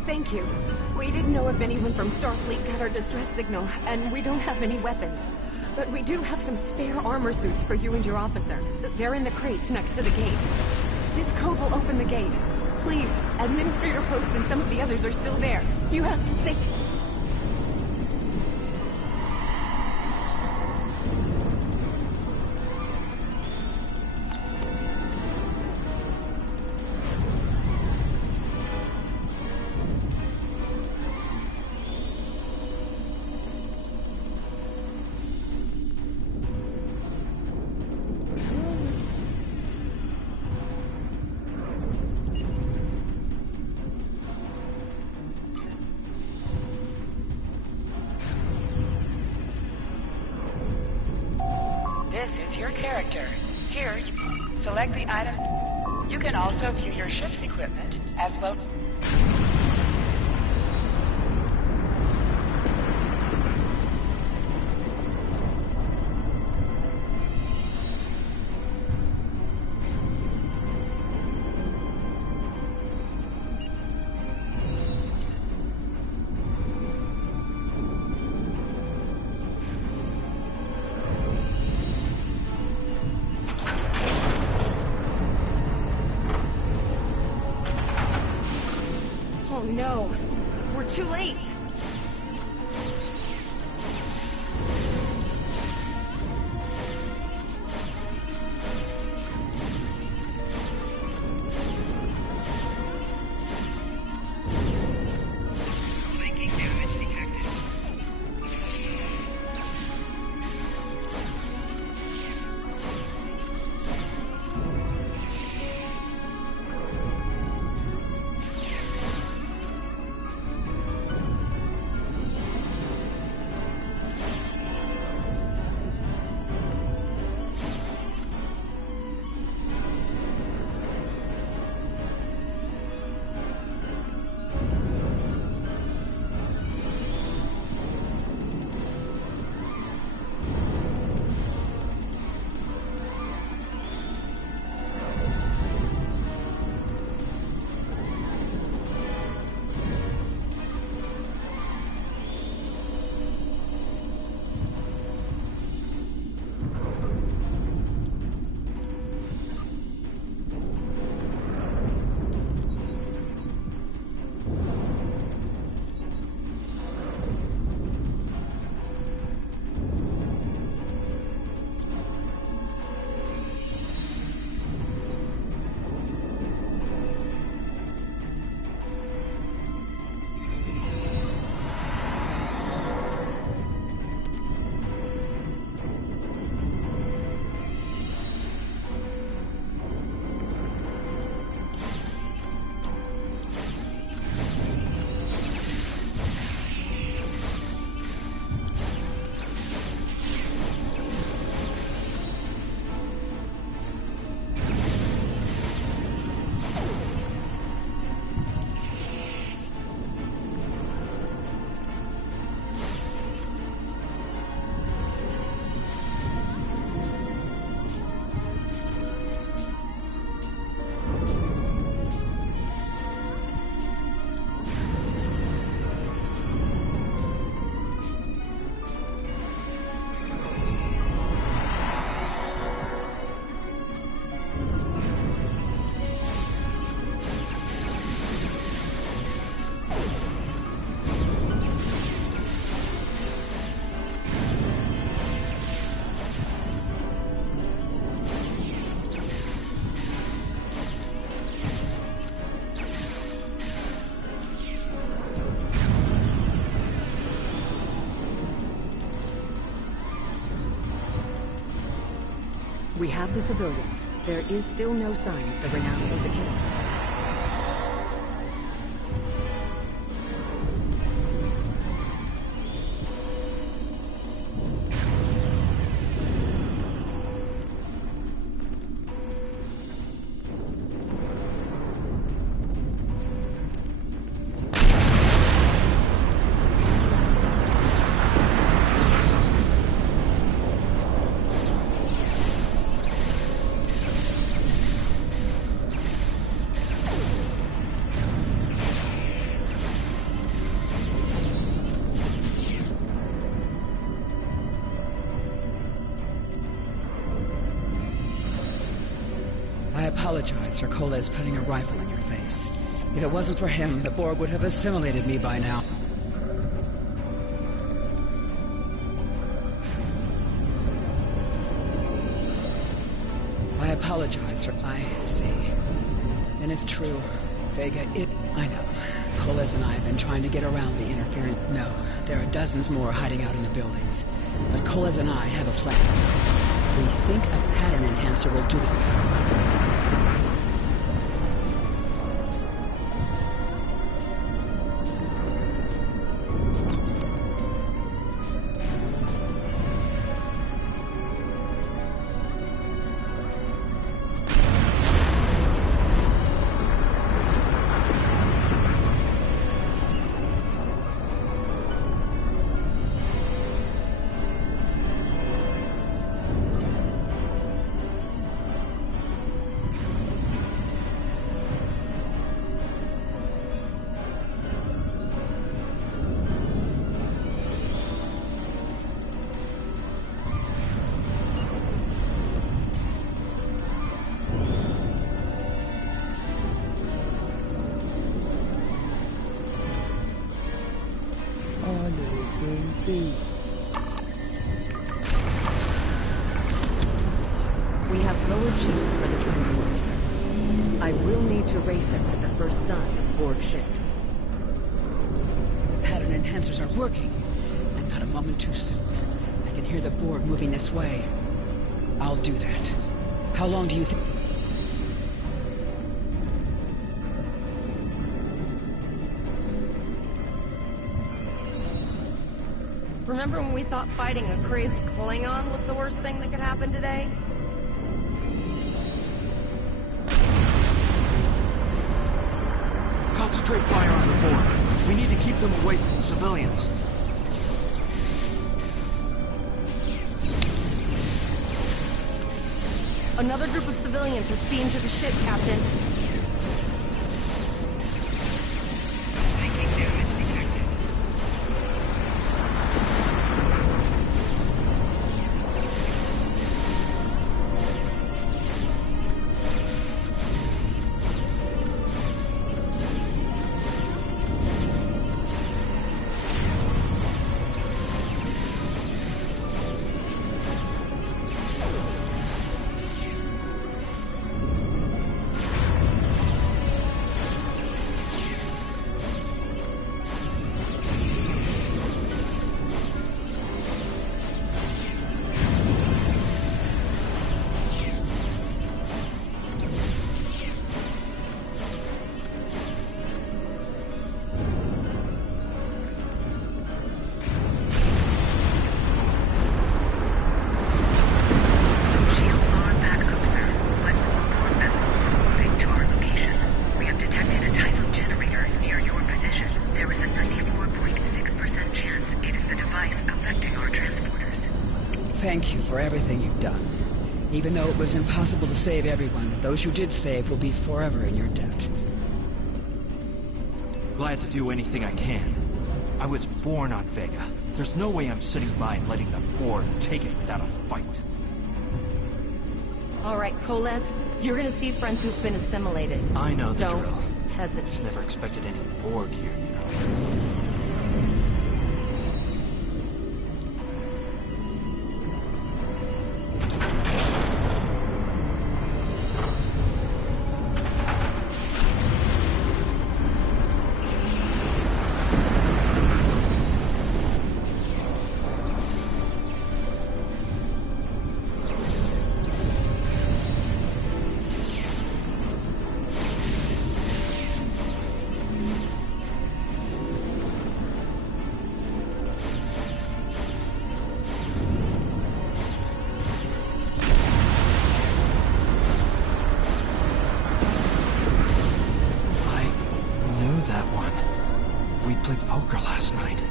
Thank you. We didn't know if anyone from Starfleet got our distress signal, and we don't have any weapons. But we do have some spare armor suits for you and your officer. They're in the crates next to the gate. This code will open the gate. Please, Administrator Post and some of the others are still there. You have to save... This is your character. Here, you select the item. You can also view your ship's equipment, as well. no! We're too late! We have the civilians. There is still no sign of the renown of the killers. I apologize for Koles putting a rifle in your face. If it wasn't for him, the Borg would have assimilated me by now. I apologize for... I see. And it's true. Vega, I know. Koles and I have been trying to get around the interference. No, there are dozens more hiding out in the buildings. But Koles and I have a plan. We think a pattern enhancer will do the... We have lowered shields for the transporters. I will need to race them at the first sign of Borg ships. The pattern enhancers are working, and not a moment too soon. I can hear the Borg moving this way. I'll do that. How long do you think? Remember when we thought fighting a crazed Klingon was the worst thing that could happen today? Concentrate fire on the Borg. We need to keep them away from the civilians. Another group of civilians has beamed to the ship, Captain. Thank you for everything you've done. Even though it was impossible to save everyone, those you did save will be forever in your debt. Glad to do anything I can. I was born on Vega. There's no way I'm sitting by and letting the Borg take it without a fight. All right, Koles, you're gonna see friends who've been assimilated. I know the Don't drill. hesitate. Just never expected any Borg here, you know. Played poker last night.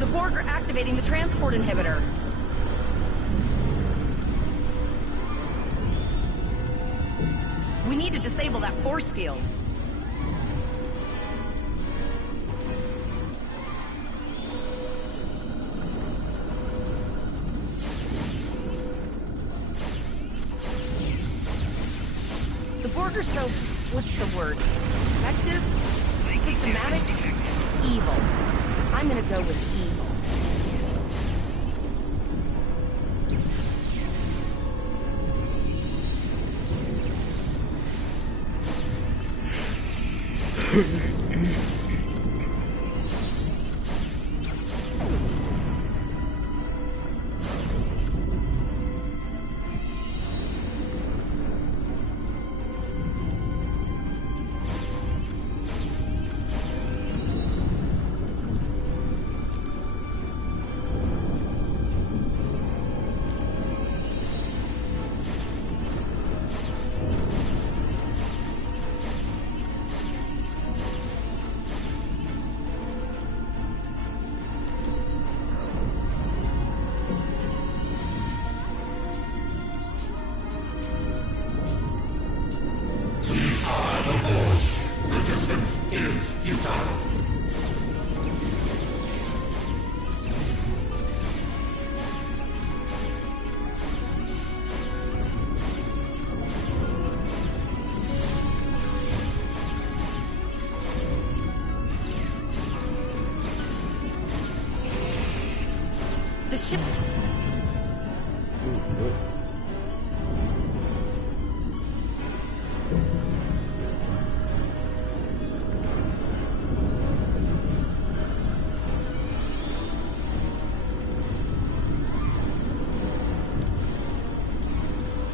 The Borg are activating the transport inhibitor. We need to disable that force field. The Borg are so... what's the word? Effective? Systematic? Evil. I'm gonna go with evil.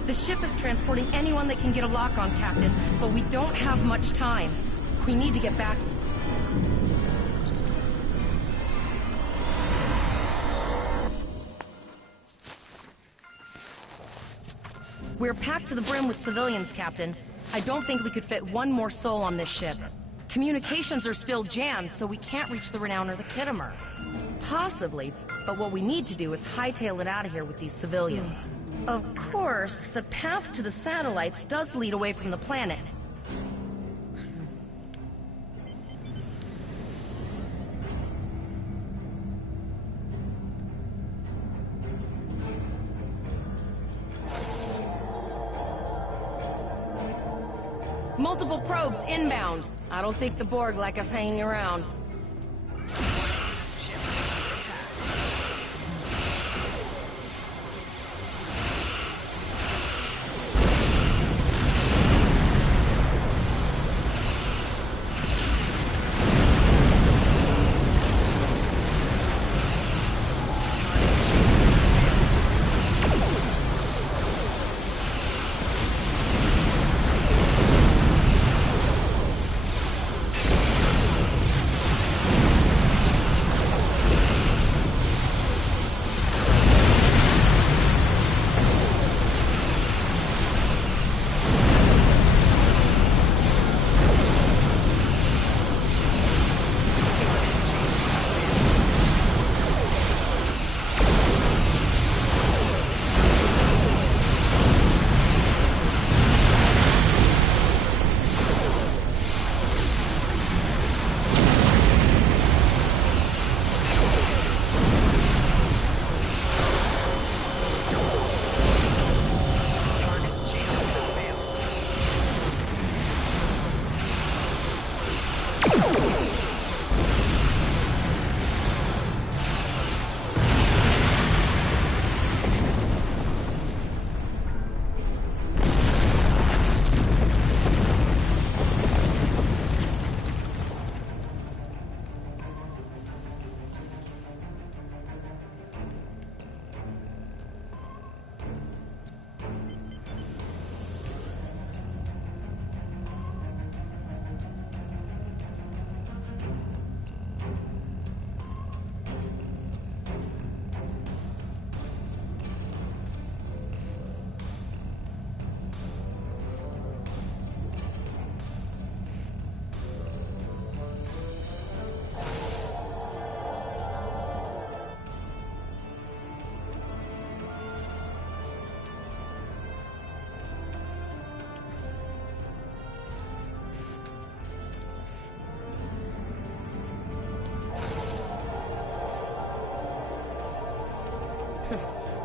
The ship is transporting anyone that can get a lock on, Captain, but we don't have much time. We need to get back. We're packed to the brim with civilians, Captain. I don't think we could fit one more soul on this ship. Communications are still jammed, so we can't reach the Renown or the Khitomer. Possibly, but what we need to do is hightail it out of here with these civilians. Of course, the path to the satellites does lead away from the planet. Multiple probes inbound. I don't think the Borg like us hanging around.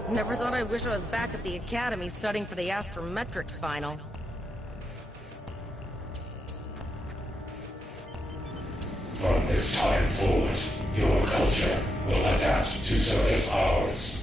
Never thought I'd wish I was back at the Academy studying for the Astrometrics final. From this time forward, your culture will adapt to service ours.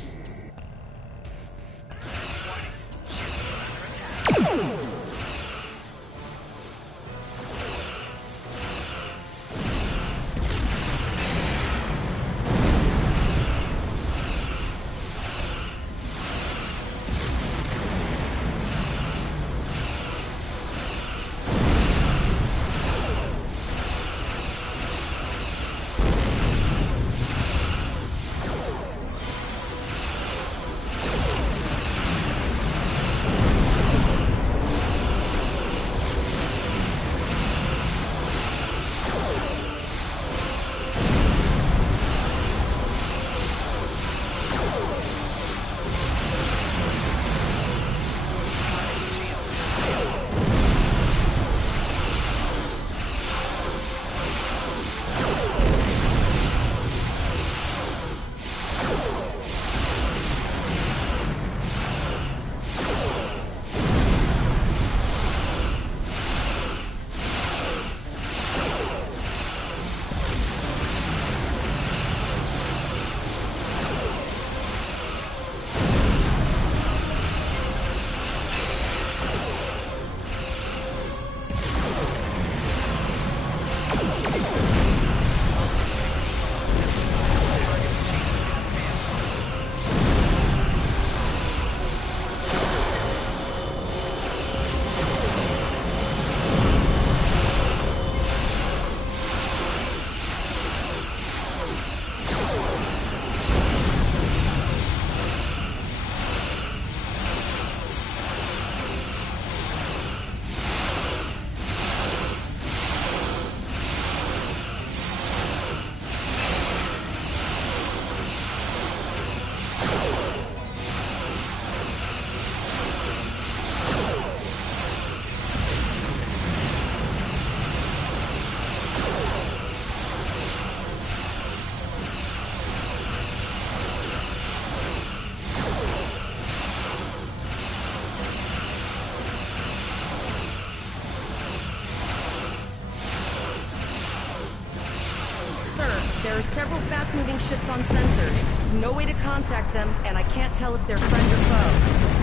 are several fast-moving ships on sensors. No way to contact them, and I can't tell if they're friend or foe.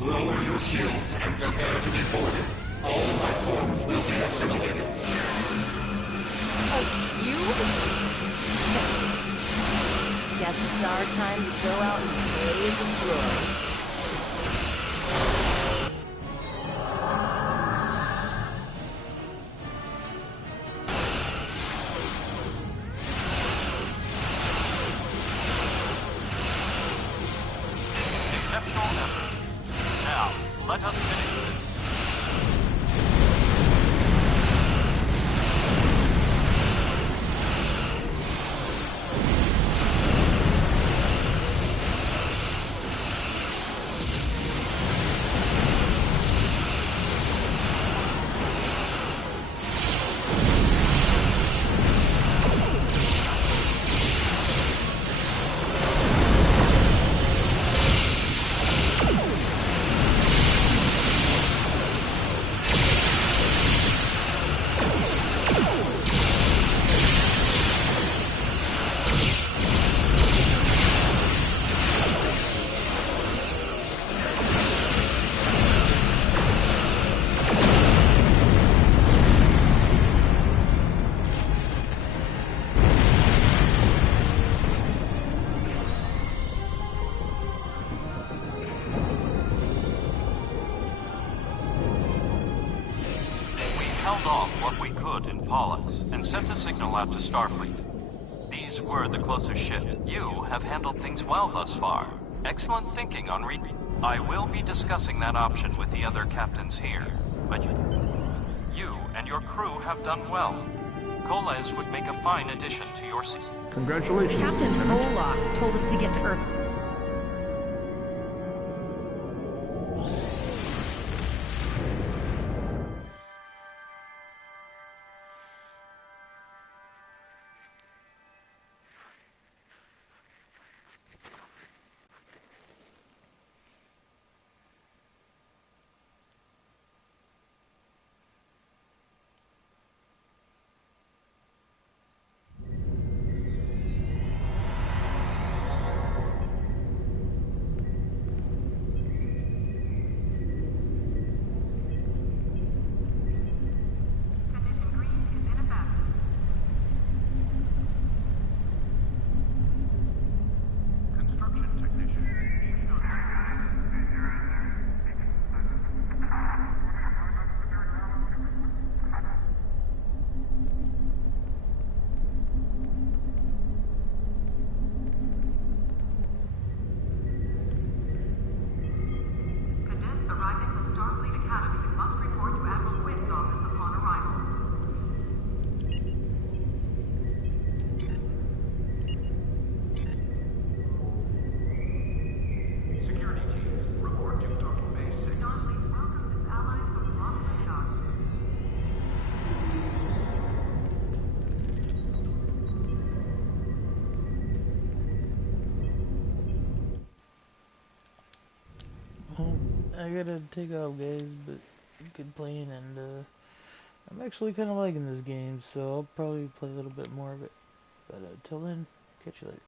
Lower your shields and prepare to be boarded. All life forms will be assimilated. A cube? Guess it's our time to go out in a blaze of glory. Exceptional effort. Now, let us finish this. Held off what we could in Pollux and sent a signal out to Starfleet. These were the closest ships. You have handled things well thus far. Excellent thinking on I will be discussing that option with the other captains here, but you and your crew have done well. Koles would make a fine addition to your seat. Congratulations. Captain Volok told us to get to Earth. I gotta take off, guys, but good playing, and I'm actually kind of liking this game, so I'll probably play a little bit more of it. But till then, catch you later.